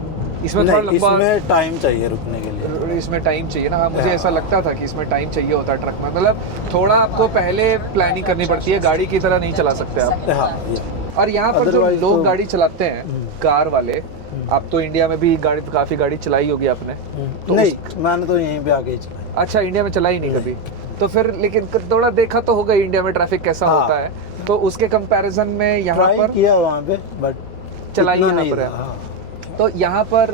इसमें थोड़ा नहीं, लंबा, इसमें टाइम चाहिए रुकने के लिए। इसमें टाइम चाहिए ना। हाँ, मुझे हाँ। ऐसा लगता था कि इसमें टाइम चाहिए होता है ट्रक में, मतलब थोड़ा आपको पहले प्लानिंग करनी पड़ती है, गाड़ी की तरह नहीं चला सकते आप। हाँ, ये। और यहाँ पर जो Otherwise लोग तो- गाड़ी चलाते हैं कार वाले, आप तो इंडिया में भी काफी गाड़ी चलाई होगी आपने तो नहीं, मैंने तो यहीं पे आके ही चलाई। अच्छा, इंडिया में चलाई नहीं कभी तो फिर, लेकिन थोड़ा देखा तो होगा इंडिया में ट्रैफिक कैसा हाँ। होता है, तो उसके कंपैरिजन में यहाँ ट्राई पर किया वहाँ पे, बट चलाई इतना यहाँ नहीं पर है। था, हाँ। तो यहाँ पर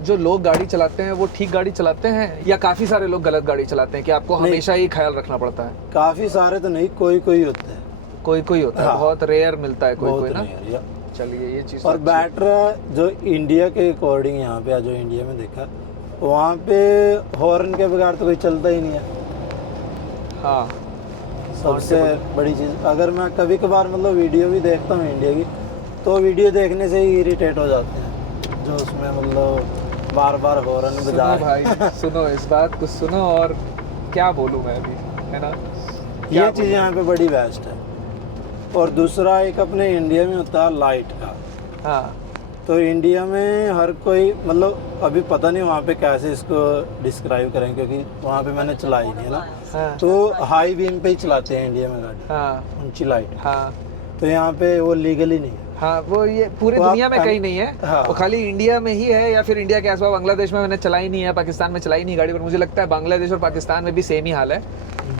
जो लोग गाड़ी चलाते हैं वो ठीक गाड़ी चलाते हैं या काफ़ी सारे लोग गलत गाड़ी चलाते हैं कि आपको हमेशा ही ख्याल रखना पड़ता है? काफ़ी सारे तो नहीं, कोई कोई होते हैं। कोई कोई होता है, हाँ। बहुत रेयर मिलता है कोई बहुत कोई ना। नहीं है। चलिए ये चीज़ और बैटर जो इंडिया के अकॉर्डिंग यहाँ पे जो इंडिया में देखा, वहाँ पे हॉर्न के बगैर तो कोई चलता ही नहीं है। हाँ सबसे बड़ी चीज़, अगर मैं कभी कभार मतलब वीडियो भी देखता हूँ इंडिया की, तो वीडियो देखने से ही इरिटेट हो जाते हैं, जो उसमें मतलब बार बार हॉर्न सुनो बजा भाई, सुनो इस बात को सुनो, और क्या बोलूँ मैं अभी, है ना? ये चीज़ यहाँ पे बड़ी बेस्ट है। और दूसरा एक अपने इंडिया में होता है लाइट का। हाँ तो इंडिया में हर कोई मतलब अभी पता नहीं वहाँ पे कैसे इसको डिस्क्राइब करें, क्योंकि वहाँ पे मैंने चलाई नहीं है ना। हाँ तो हाई बीम पे ही चलाते हैं इंडिया में गाड़ी, हाँ ऊंची लाइट। हाँ तो यहाँ पे वो लीगल ही नहीं है। हाँ, वो ये पूरी तो दुनिया आप में कहीं नहीं है। हाँ। वो खाली इंडिया में ही है, या फिर इंडिया के आसपास। बांग्लादेश में मैंने चलाई नहीं है, पाकिस्तान में चलाई नहीं गाड़ी, पर मुझे लगता है बांग्लादेश और पाकिस्तान में भी सेम ही हाल है।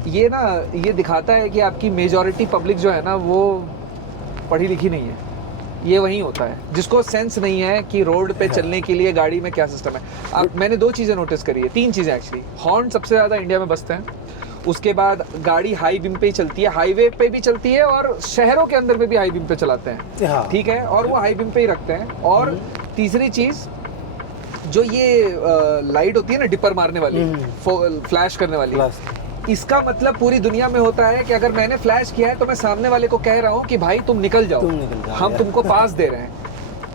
ये ना ये दिखाता है कि आपकी मेजॉरिटी पब्लिक जो है ना वो पढ़ी लिखी नहीं है। ये वही होता है जिसको सेंस नहीं है कि रोड पे चलने के लिए गाड़ी में क्या सिस्टम है। अब मैंने 2 चीज़ें नोटिस करी है, 3 चीज़ें एक्चुअली। हॉर्न सबसे ज़्यादा इंडिया में बजते हैं, उसके बाद गाड़ी हाई बीम पे ही चलती है, हाईवे पे भी चलती है और शहरों के अंदर में भी हाई बीम पे चलाते हैं, हाँ। ठीक है, और वो हाई बीम पे ही रखते हैं। और तीसरी चीज़ जो ये लाइट होती है ना डिपर मारने वाली, फ्लैश करने वाली, प्लस इसका मतलब पूरी दुनिया में होता है कि अगर मैंने फ्लैश किया है तो मैं सामने वाले को कह रहा हूँ कि भाई तुम निकल जाओ, हम तुमको पास दे रहे हैं।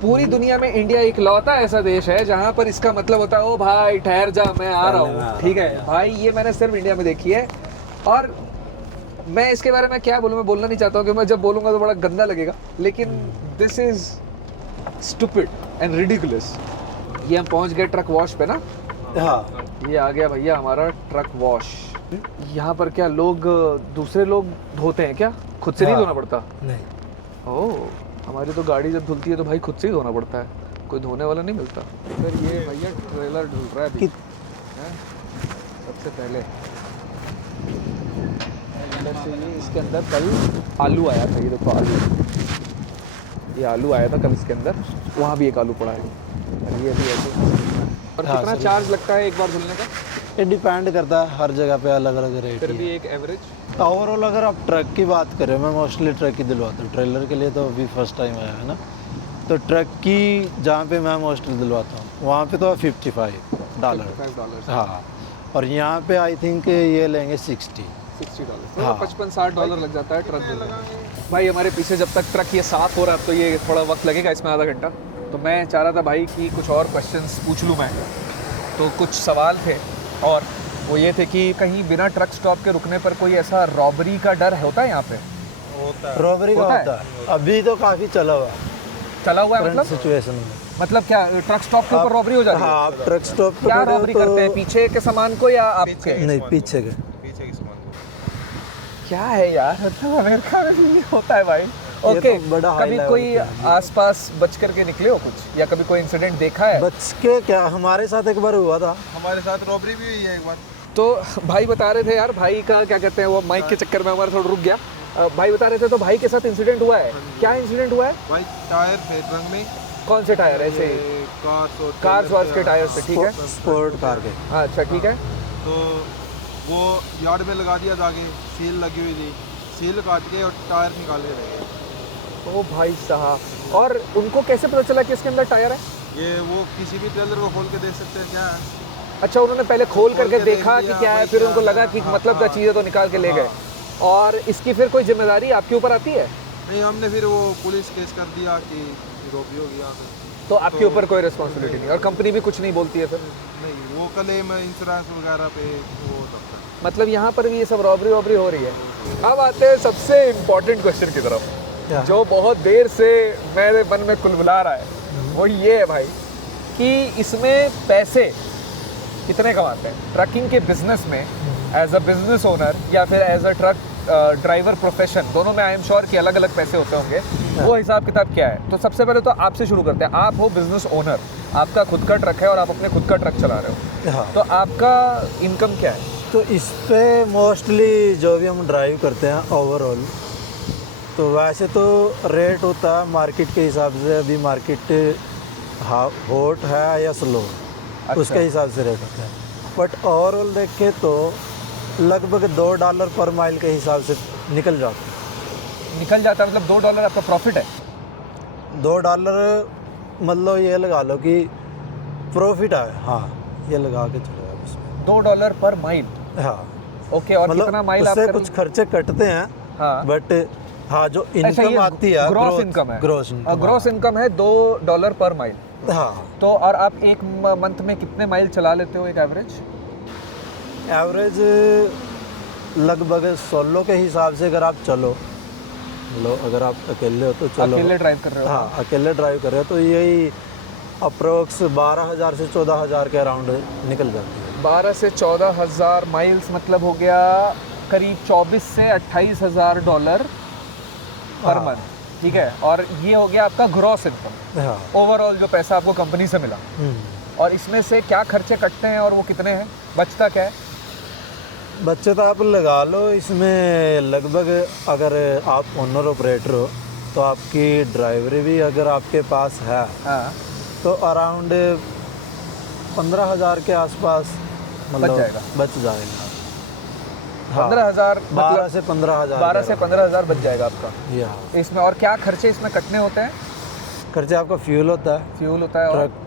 पूरी दुनिया में इंडिया इकलौता ऐसा देश है जहाँ पर इसका मतलब होता है ओ भाई ठहर जा मैं आ रहा हूँ, ठीक है भाई। ये मैंने सिर्फ इंडिया में देखी है। और मैं इसके बारे में क्या बोलूँ, मैं बोलना नहीं चाहता हूँ कि मैं जब बोलूँगा तो बड़ा गंदा लगेगा, लेकिन this is stupid and ridiculous. ये हम पहुँच गए ट्रक वॉश पे ना। हाँ। ये आ गया भैया हमारा ट्रक वॉश। यहाँ पर क्या लोग दूसरे लोग धोते हैं क्या? खुद से नहीं हाँ। धोना पड़ता? नहीं। ओह, हमारी तो गाड़ी जब धुलती है तो भाई खुद से ही धोना पड़ता है, कोई धोने वाला नहीं मिलता। फिर ये भैया ट्रेलर धुल रहा है अभी, हैं? सबसे पहले अंदर से ये इसके अंदर कल आलू आया था, ये देखो आलू, ये आलू आया था कल इसके अंदर, वहाँ भी एक आलू पड़ा है। और ये अभी ऐसे। और हाँ, कितना सर। चार्ज लगता है एक बार धुलने का? ये डिपेंड करता है, हर जगह पे अलग अलग रेट फिर है। भी एक एवरेज। ओवरऑल अगर आप ट्रक की बात करें, मैं मोस्टली ट्रक ही दिलवाता हूँ। ट्रेलर के लिए तो अभी फर्स्ट टाइम आया है ना, तो ट्रक की जहाँ पे मैं मोस्टली दिलवाता हूँ वहाँ पे तो $55। $55। हाँ। और यहाँ पे आई थिंक ये लेंगे $60। $60। हाँ। $55-60 लग जाता है ट्रक धुलने में। भाई हमारे पीछे जब तक ट्रक ये साफ हो रहा है तो ये थोड़ा वक्त लगेगा, इसमें आधा घंटा। तो मैं चाह रहा था भाई कि कुछ और क्वेश्चंस पूछ लूँ मैं। तो कुछ सवाल थे और वो ये थे कि कहीं बिना ट्रक स्टॉप के रुकने पर कोई ऐसा रॉबरी का डर होता है यहाँ पे? रॉबरी का होता होता है, अभी तो काफ़ी चला हुआ है चला हुआ है करंट मतलब? सिचुएशन में। मतलब क्या ट्रक स्टॉप के ऊपर रॉबरी हो जाती है? हाँ, आप ट्रक स्टॉप पे क्या खड़े हो रॉबरी तो- करते हैं, पीछे के सामान को या आपके? नहीं, पीछे के। क्या है यार, मतलब अमेरिका में भी होता है भाई। ओके, तो बड़ा हाई कभी लेवल कोई पे है। आसपास बच करके निकले हो कुछ, या कभी कोई इंसिडेंट देखा है? बच के क्या, हमारे साथ एक बार हुआ था। हमारे साथ रॉबरी भी हुई है एक बार। तो भाई बता रहे थे यार, भाई का क्या कहते हैं वो माइक के चक्कर में हमारा थोड़ा रुक गया। भाई बता रहे थे तो भाई के साथ इंसिडेंट हुआ है, क्या इंसिडेंट हुआ है? भाई टायर थे ट्रक में, कौन से टायर? ऐसे कार्स वार्स के टायर से, ठीक है। स्पोर्ट कार के। हाँ अच्छा ठीक है। तो वो यार्ड में लगा दिया जाके, सील लगी हुई थी, सील काट के और टायर निकाल के ले गए। ओ भाई साहब, और उनको कैसे पता चला कि इसके अंदर टायर है? ये वो किसी भी ट्रेलर को खोल के देख सकते हैं क्या है। अच्छा, उन्होंने पहले खोल करके के देख देखा कि लिया, क्या है, भाई फिर क्या उनको लगा है। कि हाँ, मतलब का हाँ। चीज़ है तो निकाल के ले गए। और इसकी फिर कोई जिम्मेदारी आपके ऊपर आती है? नहीं, हमने फिर वो पुलिस केस कर दिया कि रॉबरी हो गया। तो आपके ऊपर कोई रिस्पॉन्सिबिलिटी नहीं, और कंपनी भी कुछ नहीं बोलती है फिर? नहीं, वो क्लेम इंश्योरेंस वगैरह पे वो सबका। मतलब यहाँ पर भी ये सब रॉबरी वॉबरी हो रही है। अब आते हैं सबसे इम्पोर्टेंट क्वेश्चन की तरफ, क्या? जो बहुत देर से मेरे मन में कुलबुला रहा है। वो ये है भाई कि इसमें पैसे कितने कमाते हैं ट्रकिंग के बिजनेस में, एज अ बिजनेस ओनर या फिर as a truck driver profession, दोनों में आई एम श्योर कि अलग अलग पैसे होते होंगे। वो हिसाब किताब क्या है? तो सबसे पहले तो आपसे शुरू करते हैं। आप हो बिजनेस ओनर, आपका खुद का ट्रक है और आप अपने खुद का ट्रक चला रहे हो, हाँ। तो आपका इनकम क्या है? तो इस पे मोस्टली जो भी हम ड्राइव करते हैं ओवरऑल, तो वैसे तो रेट होता है मार्केट के हिसाब से। अभी मार्केट हाँ हॉट है या स्लो, उसके हिसाब से रेट होता है। बट ओवरऑल देखें तो लगभग $2 पर माइल के हिसाब से निकल जाता है। निकल जाता है, मतलब $2 आपका प्रॉफिट है। $2 मतलब ये लगा लो कि प्रॉफिट है, हाँ ये लगा के चलो आप उसमें। $2 पर माइल, हाँ ओके। और कितना माइल आप उससे कर कुछ खर्चे कटते हैं, हाँ। बट हाँ जो अच्छा, इनकम ये आती है ग्रॉस इनकम है, ग्रॉस ग्रॉस इनकम है $2 पर माइल। हाँ। तो और आप एक मंथ में कितने माइल चला लेते हो एक एवरेज? एवरेज लगभग 16 के हिसाब से अगर आप चलो, लो अगर आप अकेले हो तो चलो, अकेले ड्राइव कर रहे हो? हाँ अकेले ड्राइव कर रहे हो तो यही अप्रोक्स 12,000 से 14,000 के अराउंड निकल जाती है। 12 से 14,000 माइल्स मतलब हो गया करीब 24 से $28,000 पर मंथ, ठीक है। और ये हो गया आपका ग्रॉस इनकम, हाँ। ओवरऑल जो पैसा आपको कंपनी से मिला। और इसमें से क्या खर्चे कटते हैं और वो कितने हैं, बचता क्या है? बच्चे तो आप लगा लो इसमें लगभग, अगर आप ओनर ऑपरेटर हो तो आपकी ड्राइवरी भी अगर आपके पास है हाँ, तो अराउंड 15,000 के आसपास मतलब जाएगा। बच जाएगा। 15,000 12 मतलब से 15,000 12 से 15,000 बच जाएगा आपका या इसमें। और क्या खर्चे इसमें कटने होते हैं? खर्चे आपका फ्यूल होता है, फ्यूल होता है और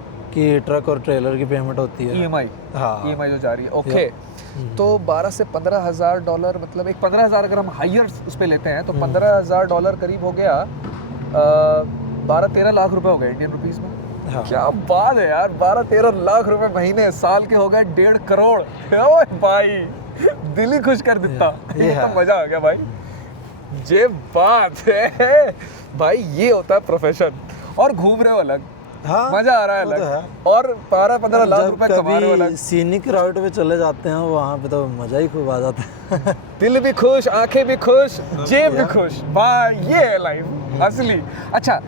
ट्रक और ट्रेलर की पेमेंट होती है, EMI, हाँ EMI जो जा रही है, ओके। तो 12 से $15,000 मतलब एक 15,000 अगर हम हायर उस पे लेते हैं तो $15,000 करीब हो गया 12-13 लाख रुपए हो गए इंडियन रुपीस में। हाँ। क्या बात है यार, 12-13 लाख रुपए महीने, साल के हो गए 1.5 करोड़। ओए भाई दिल ही खुश कर देता, ये तो मजा आ गया भाई। ये बात है भाई, ये होता है प्रोफेशन। और घूम रहे हो अलग, हाँ, मजा आ रहा है वो तो अलग, और 12-15 लाख जब रुपए कमा रहे हो अलग। सीनिक राउट पे चले जाते हैं वहाँ पे तो मजा ही खूब आ जाता है। दिल भी खुश, आंखें भी खुश, जेब भी खुश, भाई ये है लाइफ असली। अच्छा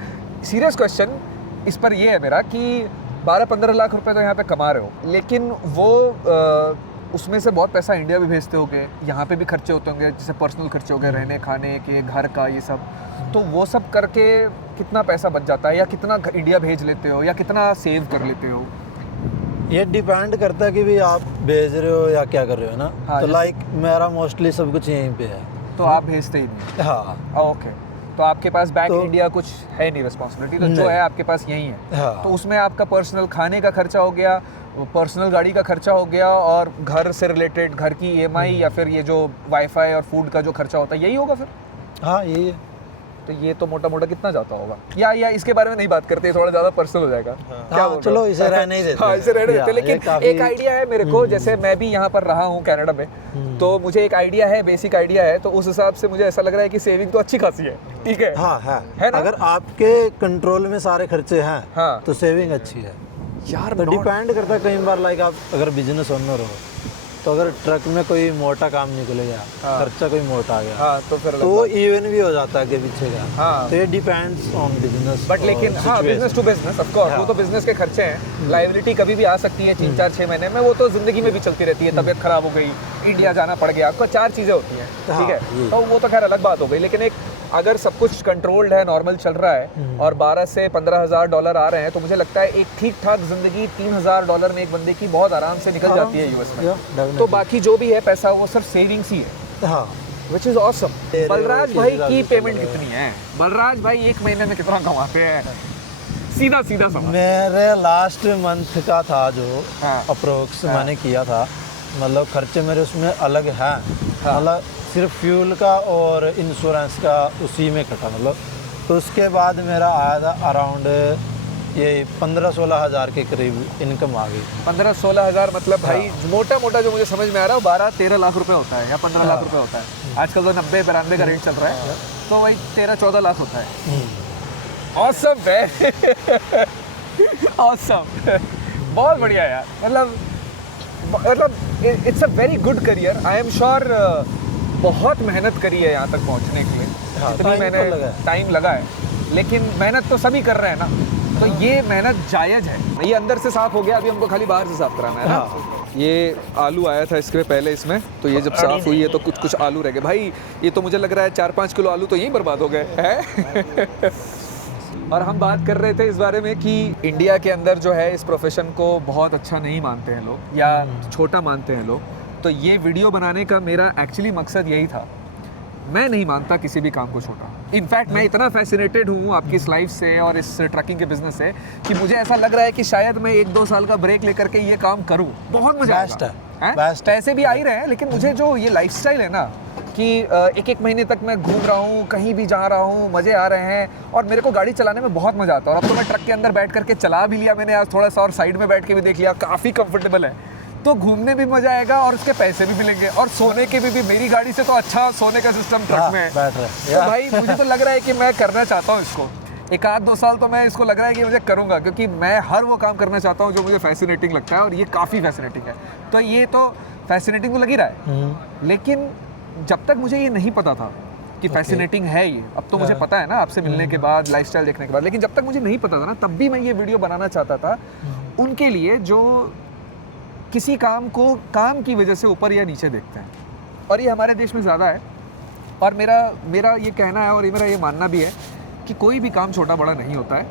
सीरियस क्वेश्चन इस पर ये है मेरा कि 12-15 लाख रुपए तो यहाँ पे कमा रहे हो, लेकिन वो उसमें से बहुत पैसा इंडिया भी भेजते होगे, यहाँ पे भी खर्चे होते होंगे, जैसे पर्सनल खर्चे हो गए, रहने खाने के, घर का, ये सब। तो वो सब करके कितना पैसा बच जाता है, या कितना इंडिया भेज लेते हो, या कितना सेव कर लेते हो? ये डिपेंड करता है कि भी आप भेज रहे हो या क्या कर रहे हो ना। हाँ, तो लाइक मेरा मोस्टली सब कुछ यहीं पे है। तो आप भेजते ही नहीं? हाँ ओके, तो आपके पास बैक तो- इंडिया कुछ है नहीं रिस्पॉन्सिबिलिटी, तो जो नहीं। है आपके पास यही है। हाँ। तो उसमें आपका पर्सनल खाने का खर्चा हो गया, पर्सनल गाड़ी का खर्चा हो गया, और घर से रिलेटेड घर की EMI या फिर ये जो वाईफाई और फूड का जो खर्चा होता है, यही होगा फिर? हाँ यही है। तो ये तो मोटा मोटा कितना जाता होगा, या इसके बारे में नहीं बात करते, थोड़ा ज्यादा पर्सनल हो जाएगा। क्या बोल रहे चलो हो? इसे रहने ही देते हाँ हैं। इसे रहने या, देते हैं, ये लेकिन काफी- एक आइडिया है मेरे को, जैसे मैं भी यहाँ पर रहा हूँ कनाडा में, तो मुझे एक आइडिया है, बेसिक आइडिया है, तो उस हिसाब से मुझे ऐसा लग रहा है कि सेविंग तो अच्छी खासी है, ठीक है? हाँ है ना? अगर आपके कंट्रोल में सारे खर्चे हैं हाँ। तो सेविंग अच्छी है यार तो डिपेंड करता है। कई बार लाइक आप अगर बिजनेस ओनर हो तो अगर ट्रक में कोई मोटा काम निकल गया, खर्चा कोई मोटा आ गया, हाँ तो फिर तो वो इवन भी हो जाता है आगे पीछे का। हाँ। तो ये डिपेंड्स ऑन बिजनेस। बट लेकिन हाँ, business to business of course, वो तो बिजनेस के खर्चे हैं, लायबिलिटी कभी भी आ सकती है 3-4-6 महीने में, वो तो जिंदगी में भी चलती रहती है। तबीयत खराब हो गई, इंडिया जाना पड़ गया, आपको 4 चीजें होती हैं, ठीक है? तो वो तो खैर अलग बात हो गई, लेकिन एक अगर सब कुछ कंट्रोल्ड है, नॉर्मल चल रहा है, और 12 से 15,000 डॉलर आ रहे हैं, तो मुझे लगता है एक ठीक ठाक जिंदगी $3,000 में एक बंदे की बहुत आराम से निकल जाती है यूएस में। तो बाकी जो भी है पैसा वो सिर्फ सेविंग्स ही है, हाँ विच इज ऑसम। बलराज भाई की पेमेंट कितनी है? बलराज भाई एक महीने में कितना कमाते हैं? सीधा सीधा सवाल। मेरे लास्ट मंथ का था जो हाँ। अप्रोक्स मैंने किया था, मतलब खर्चे मेरे उसमें अलग हैं, मतलब सिर्फ फ्यूल का और इंश्योरेंस का उसी में कटा, मतलब तो उसके बाद मेरा आया था अराउंड ये 15-16 हज़ार के करीब इनकम आ गई। 15-16 हज़ार मतलब भाई मोटा मोटा जो मुझे समझ में आ रहा है 12-13 लाख रुपए होता है, या 15 लाख रुपए होता है आजकल, तो 90-92 का रेट चल रहा है, तो वही 13-14 लाख होता है। ऑसम है, ऑसम, बहुत बढ़िया यार, मतलब it's a very good career. I am sure बहुत मेहनत करी है यहाँ तक पहुँचने के लिए, जितनी मैंने टाइम लगा है, लेकिन मेहनत तो सभी कर रहे हैं ना, तो ये मेहनत जायज़ है। ये अंदर से साफ हो गया, अभी हमको खाली बाहर से साफ कराना है ना। ये आलू आया था इसके पहले इसमें, तो ये जब साफ हुई है तो कुछ आलू रह गए भाई, ये तो मुझे लग रहा है 4-5 किलो आलू तो यहीं बर्बाद हो गए हैं। और हम बात कर रहे थे इस बारे में कि इंडिया के अंदर जो है इस प्रोफेशन को बहुत अच्छा नहीं मानते हैं लोग या छोटा मानते हैं लोग। तो ये वीडियो बनाने का मेरा एक्चुअली मकसद यही था। मैं नहीं मानता किसी भी काम को छोटा। इनफैक्ट मैं इतना फैसिनेटेड हूँ आपकी इस लाइफ से और इस ट्रकिंग के बिजनेस से कि मुझे ऐसा लग रहा है कि शायद मैं 1-2 साल का ब्रेक लेकर के ये काम करूँ, बहुत मजा Best आएगा। है, best है। पैसे भी आ ही रहे हैं, लेकिन मुझे जो ये लाइफस्टाइल है ना कि एक महीने तक मैं घूम रहा हूँ, कहीं भी जा रहा हूँ, मज़े आ रहे हैं और मेरे को गाड़ी चलाने में बहुत मज़ा आता है। और अब तो मैं ट्रक के अंदर बैठ करके चला भी लिया मैंने आज थोड़ा सा, और साइड में बैठ के भी देख लिया, काफ़ी कंफर्टेबल है। तो घूमने भी मज़ा आएगा और उसके पैसे भी मिलेंगे, और सोने के भी मेरी गाड़ी से तो अच्छा सोने का सिस्टम ट्रक में है। बैठ रहे तो भाई मुझे तो लग रहा है कि मैं करना चाहता हूँ इसको। 1-2 साल तो मैं इसको लग रहा है कि मुझे करूँगा, क्योंकि मैं हर वो काम करना चाहता हूँ जो मुझे फैसिनेटिंग लगता है, और ये काफ़ी फैसिनेटिंग है। तो ये तो फैसिनेटिंग तो लग ही रहा है, लेकिन जब तक मुझे ये नहीं पता था कि फैसिनेटिंग है ये, अब तो मुझे पता है ना आपसे मिलने के बाद, लाइफस्टाइल देखने के बाद, लेकिन जब तक मुझे नहीं पता था ना, तब भी मैं ये वीडियो बनाना चाहता था उनके लिए जो किसी काम को काम की वजह से ऊपर या नीचे देखते हैं। और ये हमारे देश में ज़्यादा है। और मेरा ये कहना है और मेरा ये मानना भी है कि कोई भी काम छोटा बड़ा नहीं होता है,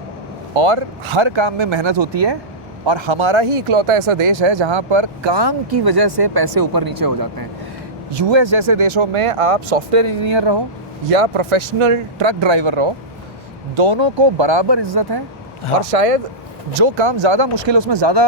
और हर काम में मेहनत होती है। और हमारा ही इकलौता ऐसा देश है जहाँ पर काम की वजह से पैसे ऊपर नीचे हो जाते हैं। यूएस जैसे देशों में आप सॉफ्टवेयर इंजीनियर रहो या प्रोफेशनल ट्रक ड्राइवर रहो, दोनों को बराबर इज्जत है। और शायद जो काम ज़्यादा मुश्किल है उसमें ज़्यादा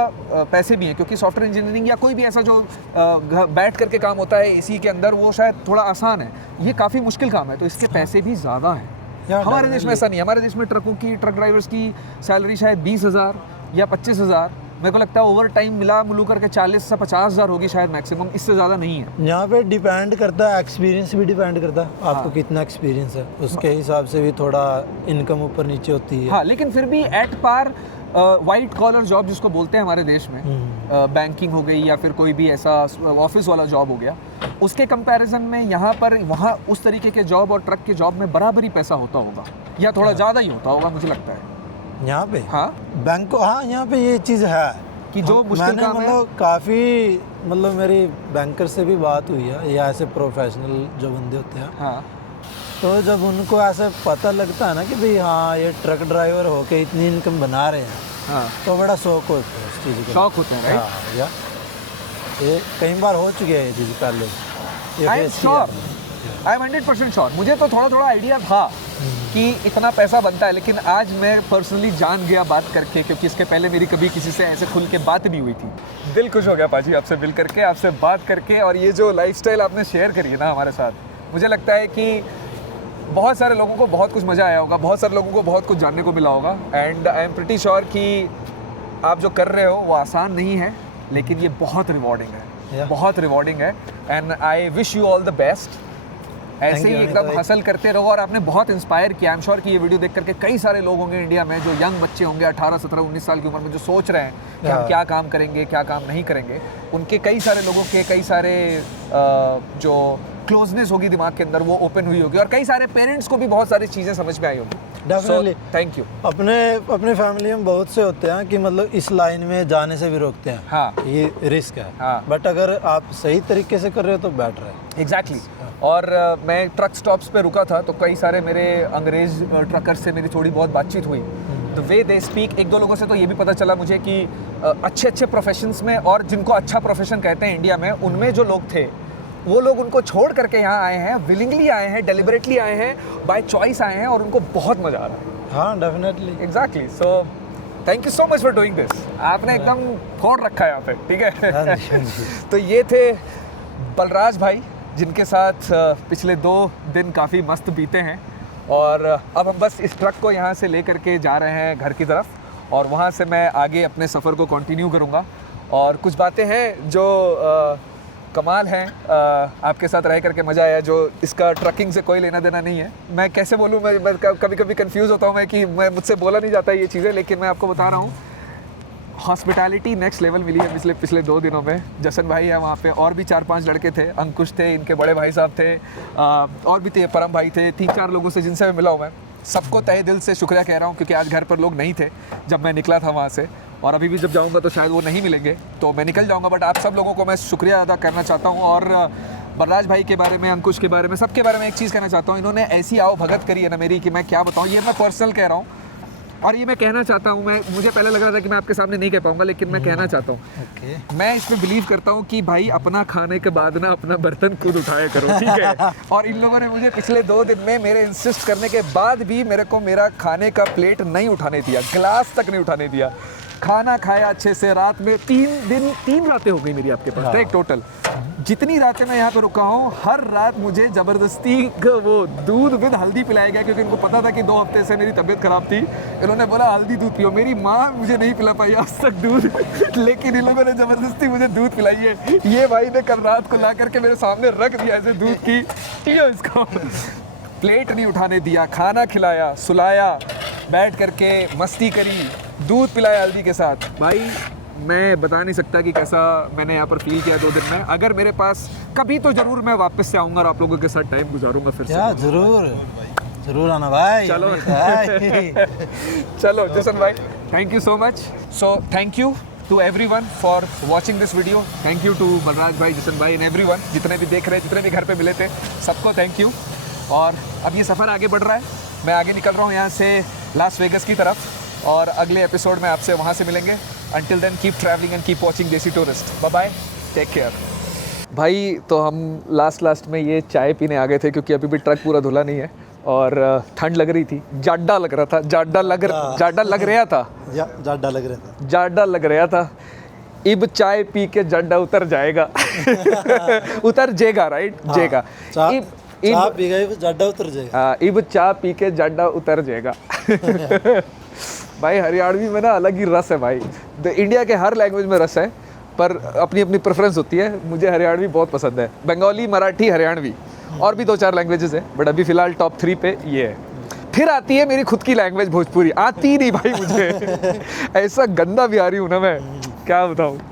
पैसे भी हैं, क्योंकि सॉफ्टवेयर इंजीनियरिंग या कोई भी ऐसा जो बैठ करके काम होता है एसी के अंदर, वो शायद थोड़ा आसान है। ये काफ़ी मुश्किल काम है, तो इसके पैसे भी ज़्यादा हैं। हमारे देश में ऐसा नहीं है। हमारे देश में ट्रक ड्राइवर्स की सैलरी शायद 20,000 या 25,000, मेरे को लगता है ओवर टाइम मिला मुलू करके 40 से 50,000 होगी शायद मैक्सिमम, इससे ज़्यादा नहीं है। यहाँ पे डिपेंड करता है, एक्सपीरियंस भी डिपेंड करता है आपको कितना एक्सपीरियंस है, उसके हिसाब से भी थोड़ा इनकम ऊपर नीचे होती है। हाँ, लेकिन फिर भी at par white collar job जिसको बोलते हैं हमारे देश में, बैंकिंग हो गई या फिर कोई भी ऐसा ऑफिस वाला जॉब हो गया, उसके कंपैरिजन में यहाँ पर वहाँ उस तरीके के जॉब और ट्रक के जॉब में बराबरी पैसा होता होगा या थोड़ा ज़्यादा ही होता होगा, मुझे लगता है। यहाँ पे हाँ बैंक, हाँ यहाँ पे ये चीज़ है कि जो मुश्किल काम है, मतलब काफ़ी, मतलब मेरी बैंकर से भी बात हुई है, या ऐसे प्रोफेशनल जो बंदे होते हैं, हाँ, तो जब उनको ऐसे पता लगता है ना कि भाई हाँ ये ट्रक ड्राइवर होके इतनी इनकम बना रहे हैं, हाँ, तो बड़ा शौक होता है उस चीज़ का। शौक होता है, राइट? हाँ, या ये कई बार हो चुके हैं ये चीज़ पहले। I am sure, I am 100% sure. मुझे तो थोड़ा आइडिया था कि इतना पैसा बनता है, लेकिन आज मैं पर्सनली जान गया बात करके, क्योंकि इसके पहले मेरी कभी किसी से ऐसे खुल के बात नहीं हुई थी। दिल खुश हो गया पाजी आपसे मिल करके, आपसे बात करके, और ये जो लाइफस्टाइल आपने शेयर करी है ना हमारे साथ, मुझे लगता है कि बहुत सारे लोगों को बहुत कुछ मज़ा आया होगा, बहुत सारे लोगों को बहुत कुछ जानने को मिला होगा। And I am pretty sure कि आप जो कर रहे हो वो आसान नहीं है, लेकिन ये बहुत रिवॉर्डिंग है, बहुत रिवॉर्डिंग है। And I wish you all the best. ऐसे ही एकदम हसल करते रहो। और आपने बहुत इंस्पायर किया। आई एम श्योर कि ये वीडियो देख करके कई सारे लोग होंगे इंडिया में, जो यंग बच्चे होंगे 18, 17, 19 साल की उम्र में, जो सोच रहे हैं कि हम क्या काम करेंगे, क्या काम नहीं करेंगे। उनके कई सारे लोगों के कई सारे जो क्लोजनेस होगी दिमाग के अंदर, वो ओपन हुई होगी, और कई सारे पेरेंट्स को भी बहुत सारी चीज़ें समझ में आई होगी। Definitely, thank you. अपने फैमिली में बहुत से होते हैं कि मतलब इस लाइन में जाने से भी रोकते हैं। हाँ, ये रिस्क है। हाँ, बट अगर आप सही तरीके से कर रहे हो तो बेटर है। एग्जैक्टली। और मैं ट्रक स्टॉप्स पे रुका था, तो कई सारे मेरे अंग्रेज ट्रकर्स से मेरी थोड़ी बहुत बातचीत हुई। द वे दे स्पीक, 1-2 लोगों से तो ये भी पता चला मुझे कि अच्छे प्रोफेशंस में, और जिनको अच्छा प्रोफेशन कहते हैं इंडिया में, उनमें जो लोग थे वो लोग उनको छोड़ करके यहाँ आए हैं, विलिंगली आए हैं, डेलिबरेटली आए हैं, बाय चॉइस आए हैं, और उनको बहुत मज़ा आ रहा है। हाँ, definitely, exactly. So thank you so much for doing this. आपने एकदम फोड़ रखा है यहाँ पे, ठीक है। तो ये थे बलराज भाई, जिनके साथ पिछले 2 दिन काफ़ी मस्त बीते हैं। और अब हम बस इस ट्रक को यहाँ से ले करके जा रहे हैं घर की तरफ, और वहाँ से मैं आगे अपने सफ़र को कंटिन्यू करूँगा। और कुछ बातें हैं जो कमाल हैं, आपके साथ रह करके मज़ा आया, जो इसका ट्रकिंग से कोई लेना देना नहीं है। मैं कैसे बोलूँ, मैं कभी कभी कंफ्यूज होता हूँ मैं कि मुझसे बोला नहीं जाता ये चीज़ें, लेकिन मैं आपको बता रहा हूँ, हॉस्पिटैलिटी नेक्स्ट लेवल मिली है पिछले 2 दिनों में। जसन भाई है वहाँ पे, और भी 4-5 लड़के थे, अंकुश थे, इनके बड़े भाई साहब थे, और भी थे, परम भाई थे, 3-4 लोगों से जिनसे मैं मिला हूँ। मैं सबको तहे दिल से शुक्रिया कह रहा हूँ, क्योंकि आज घर पर लोग नहीं थे जब मैं निकला था वहाँ से, और अभी भी जब जाऊँगा तो शायद वो नहीं मिलेंगे, तो मैं निकल जाऊँगा। बट आप सब लोगों को मैं शुक्रिया अदा करना चाहता हूँ। और बलराज भाई के बारे में, अंकुश के बारे में, सबके बारे में एक चीज़ कहना चाहता हूँ। इन्होंने ऐसी आओ भगत करी है ना मेरी, कि मैं क्या बताऊँ। ये मैं पर्सनल कह रहा हूँ और ये मैं कहना चाहता हूँ, मुझे पहले लग रहा था कि मैं आपके सामने नहीं कह पाऊंगा, लेकिन मैं कहना चाहता हूँ ओके मैं इसमें बिलीव करता हूँ कि भाई अपना खाने के बाद ना अपना बर्तन खुद उठाया करो, ठीक है। और इन लोगों ने मुझे पिछले 2 दिन में मेरे इंसिस्ट करने के बाद भी मेरे को मेरा खाने का प्लेट नहीं उठाने दिया, गिलास तक नहीं उठाने दिया। खाना खाया अच्छे से, रात में 3 रातें हो गई मेरी आपके पास, एक टोटल जितनी रातें मैं यहाँ पे रुका हूँ, हर रात मुझे ज़बरदस्ती वो दूध विद हल्दी पिलाया गया, क्योंकि उनको पता था कि 2 हफ्ते से मेरी तबीयत ख़राब थी। इन्होंने बोला हल्दी दूध पियो। मेरी माँ मुझे नहीं पिला पाई आज तक दूध, लेकिन इन लोगों ने ज़बरदस्ती मुझे दूध पिलाई है। ये भाई ने कल रात को ला करके मेरे सामने रख दिया ऐसे दूध की, पियो इसको। प्लेट नहीं उठाने दिया, खाना खिलाया, सुलाया, बैठ करके मस्ती करी, दूध पिलाया हल्दी के साथ। भाई मैं बता नहीं सकता कि कैसा मैंने यहाँ पर फील किया 2 दिन में। अगर मेरे पास कभी तो ज़रूर मैं वापस से आऊँगा और आप लोगों के साथ टाइम गुजारूंगा फिर से। क्या जरूर आना भाई। चलो भाई। चलो जसन भाई, thank you so much. So thank you to everyone for watching this video. Thank you to Balraj भाई, जसन भाई एंड एवरीवन, जितने भी देख रहे हैं, जितने भी घर पे मिले थे, सबको थैंक यू। और अब ये सफ़र आगे बढ़ रहा है, मैं आगे निकल रहा हूँ यहाँ से लास वेगस की तरफ, और अगले एपिसोड में आपसे वहाँ से मिलेंगे। Until then, keep traveling and keep watching Desi Tourist. Bye bye. Take care. भाई तो हम लास्ट में ये चाय पीने आ गए थे, क्योंकि अभी भी ट्रक पूरा धुला नहीं है और ठंड लग रही थी, जाडा लग रहा था, जाडा लग रहा था, जाडा लग रहा था। इब चाय पी के जाडा उतर जाएगा। उतर जेगा, राइट, जेगा। चाय पी गई जाडा उतर जाएगा। इब चाय पी के जाडा उतर जाएगा। भाई हरियाणवी में ना अलग ही रस है भाई। इंडिया के हर लैंग्वेज में रस है, पर अपनी अपनी प्रेफरेंस होती है। मुझे हरियाणवी बहुत पसंद है, बंगाली, मराठी, हरियाणवी, और भी 2-4 लैंग्वेजेस है, बट अभी फ़िलहाल टॉप 3 पे ये है। फिर आती है मेरी खुद की लैंग्वेज भोजपुरी, आती नहीं भाई मुझे। ऐसा गंदा बिहारी हूँ ना मैं, क्या बताऊँ।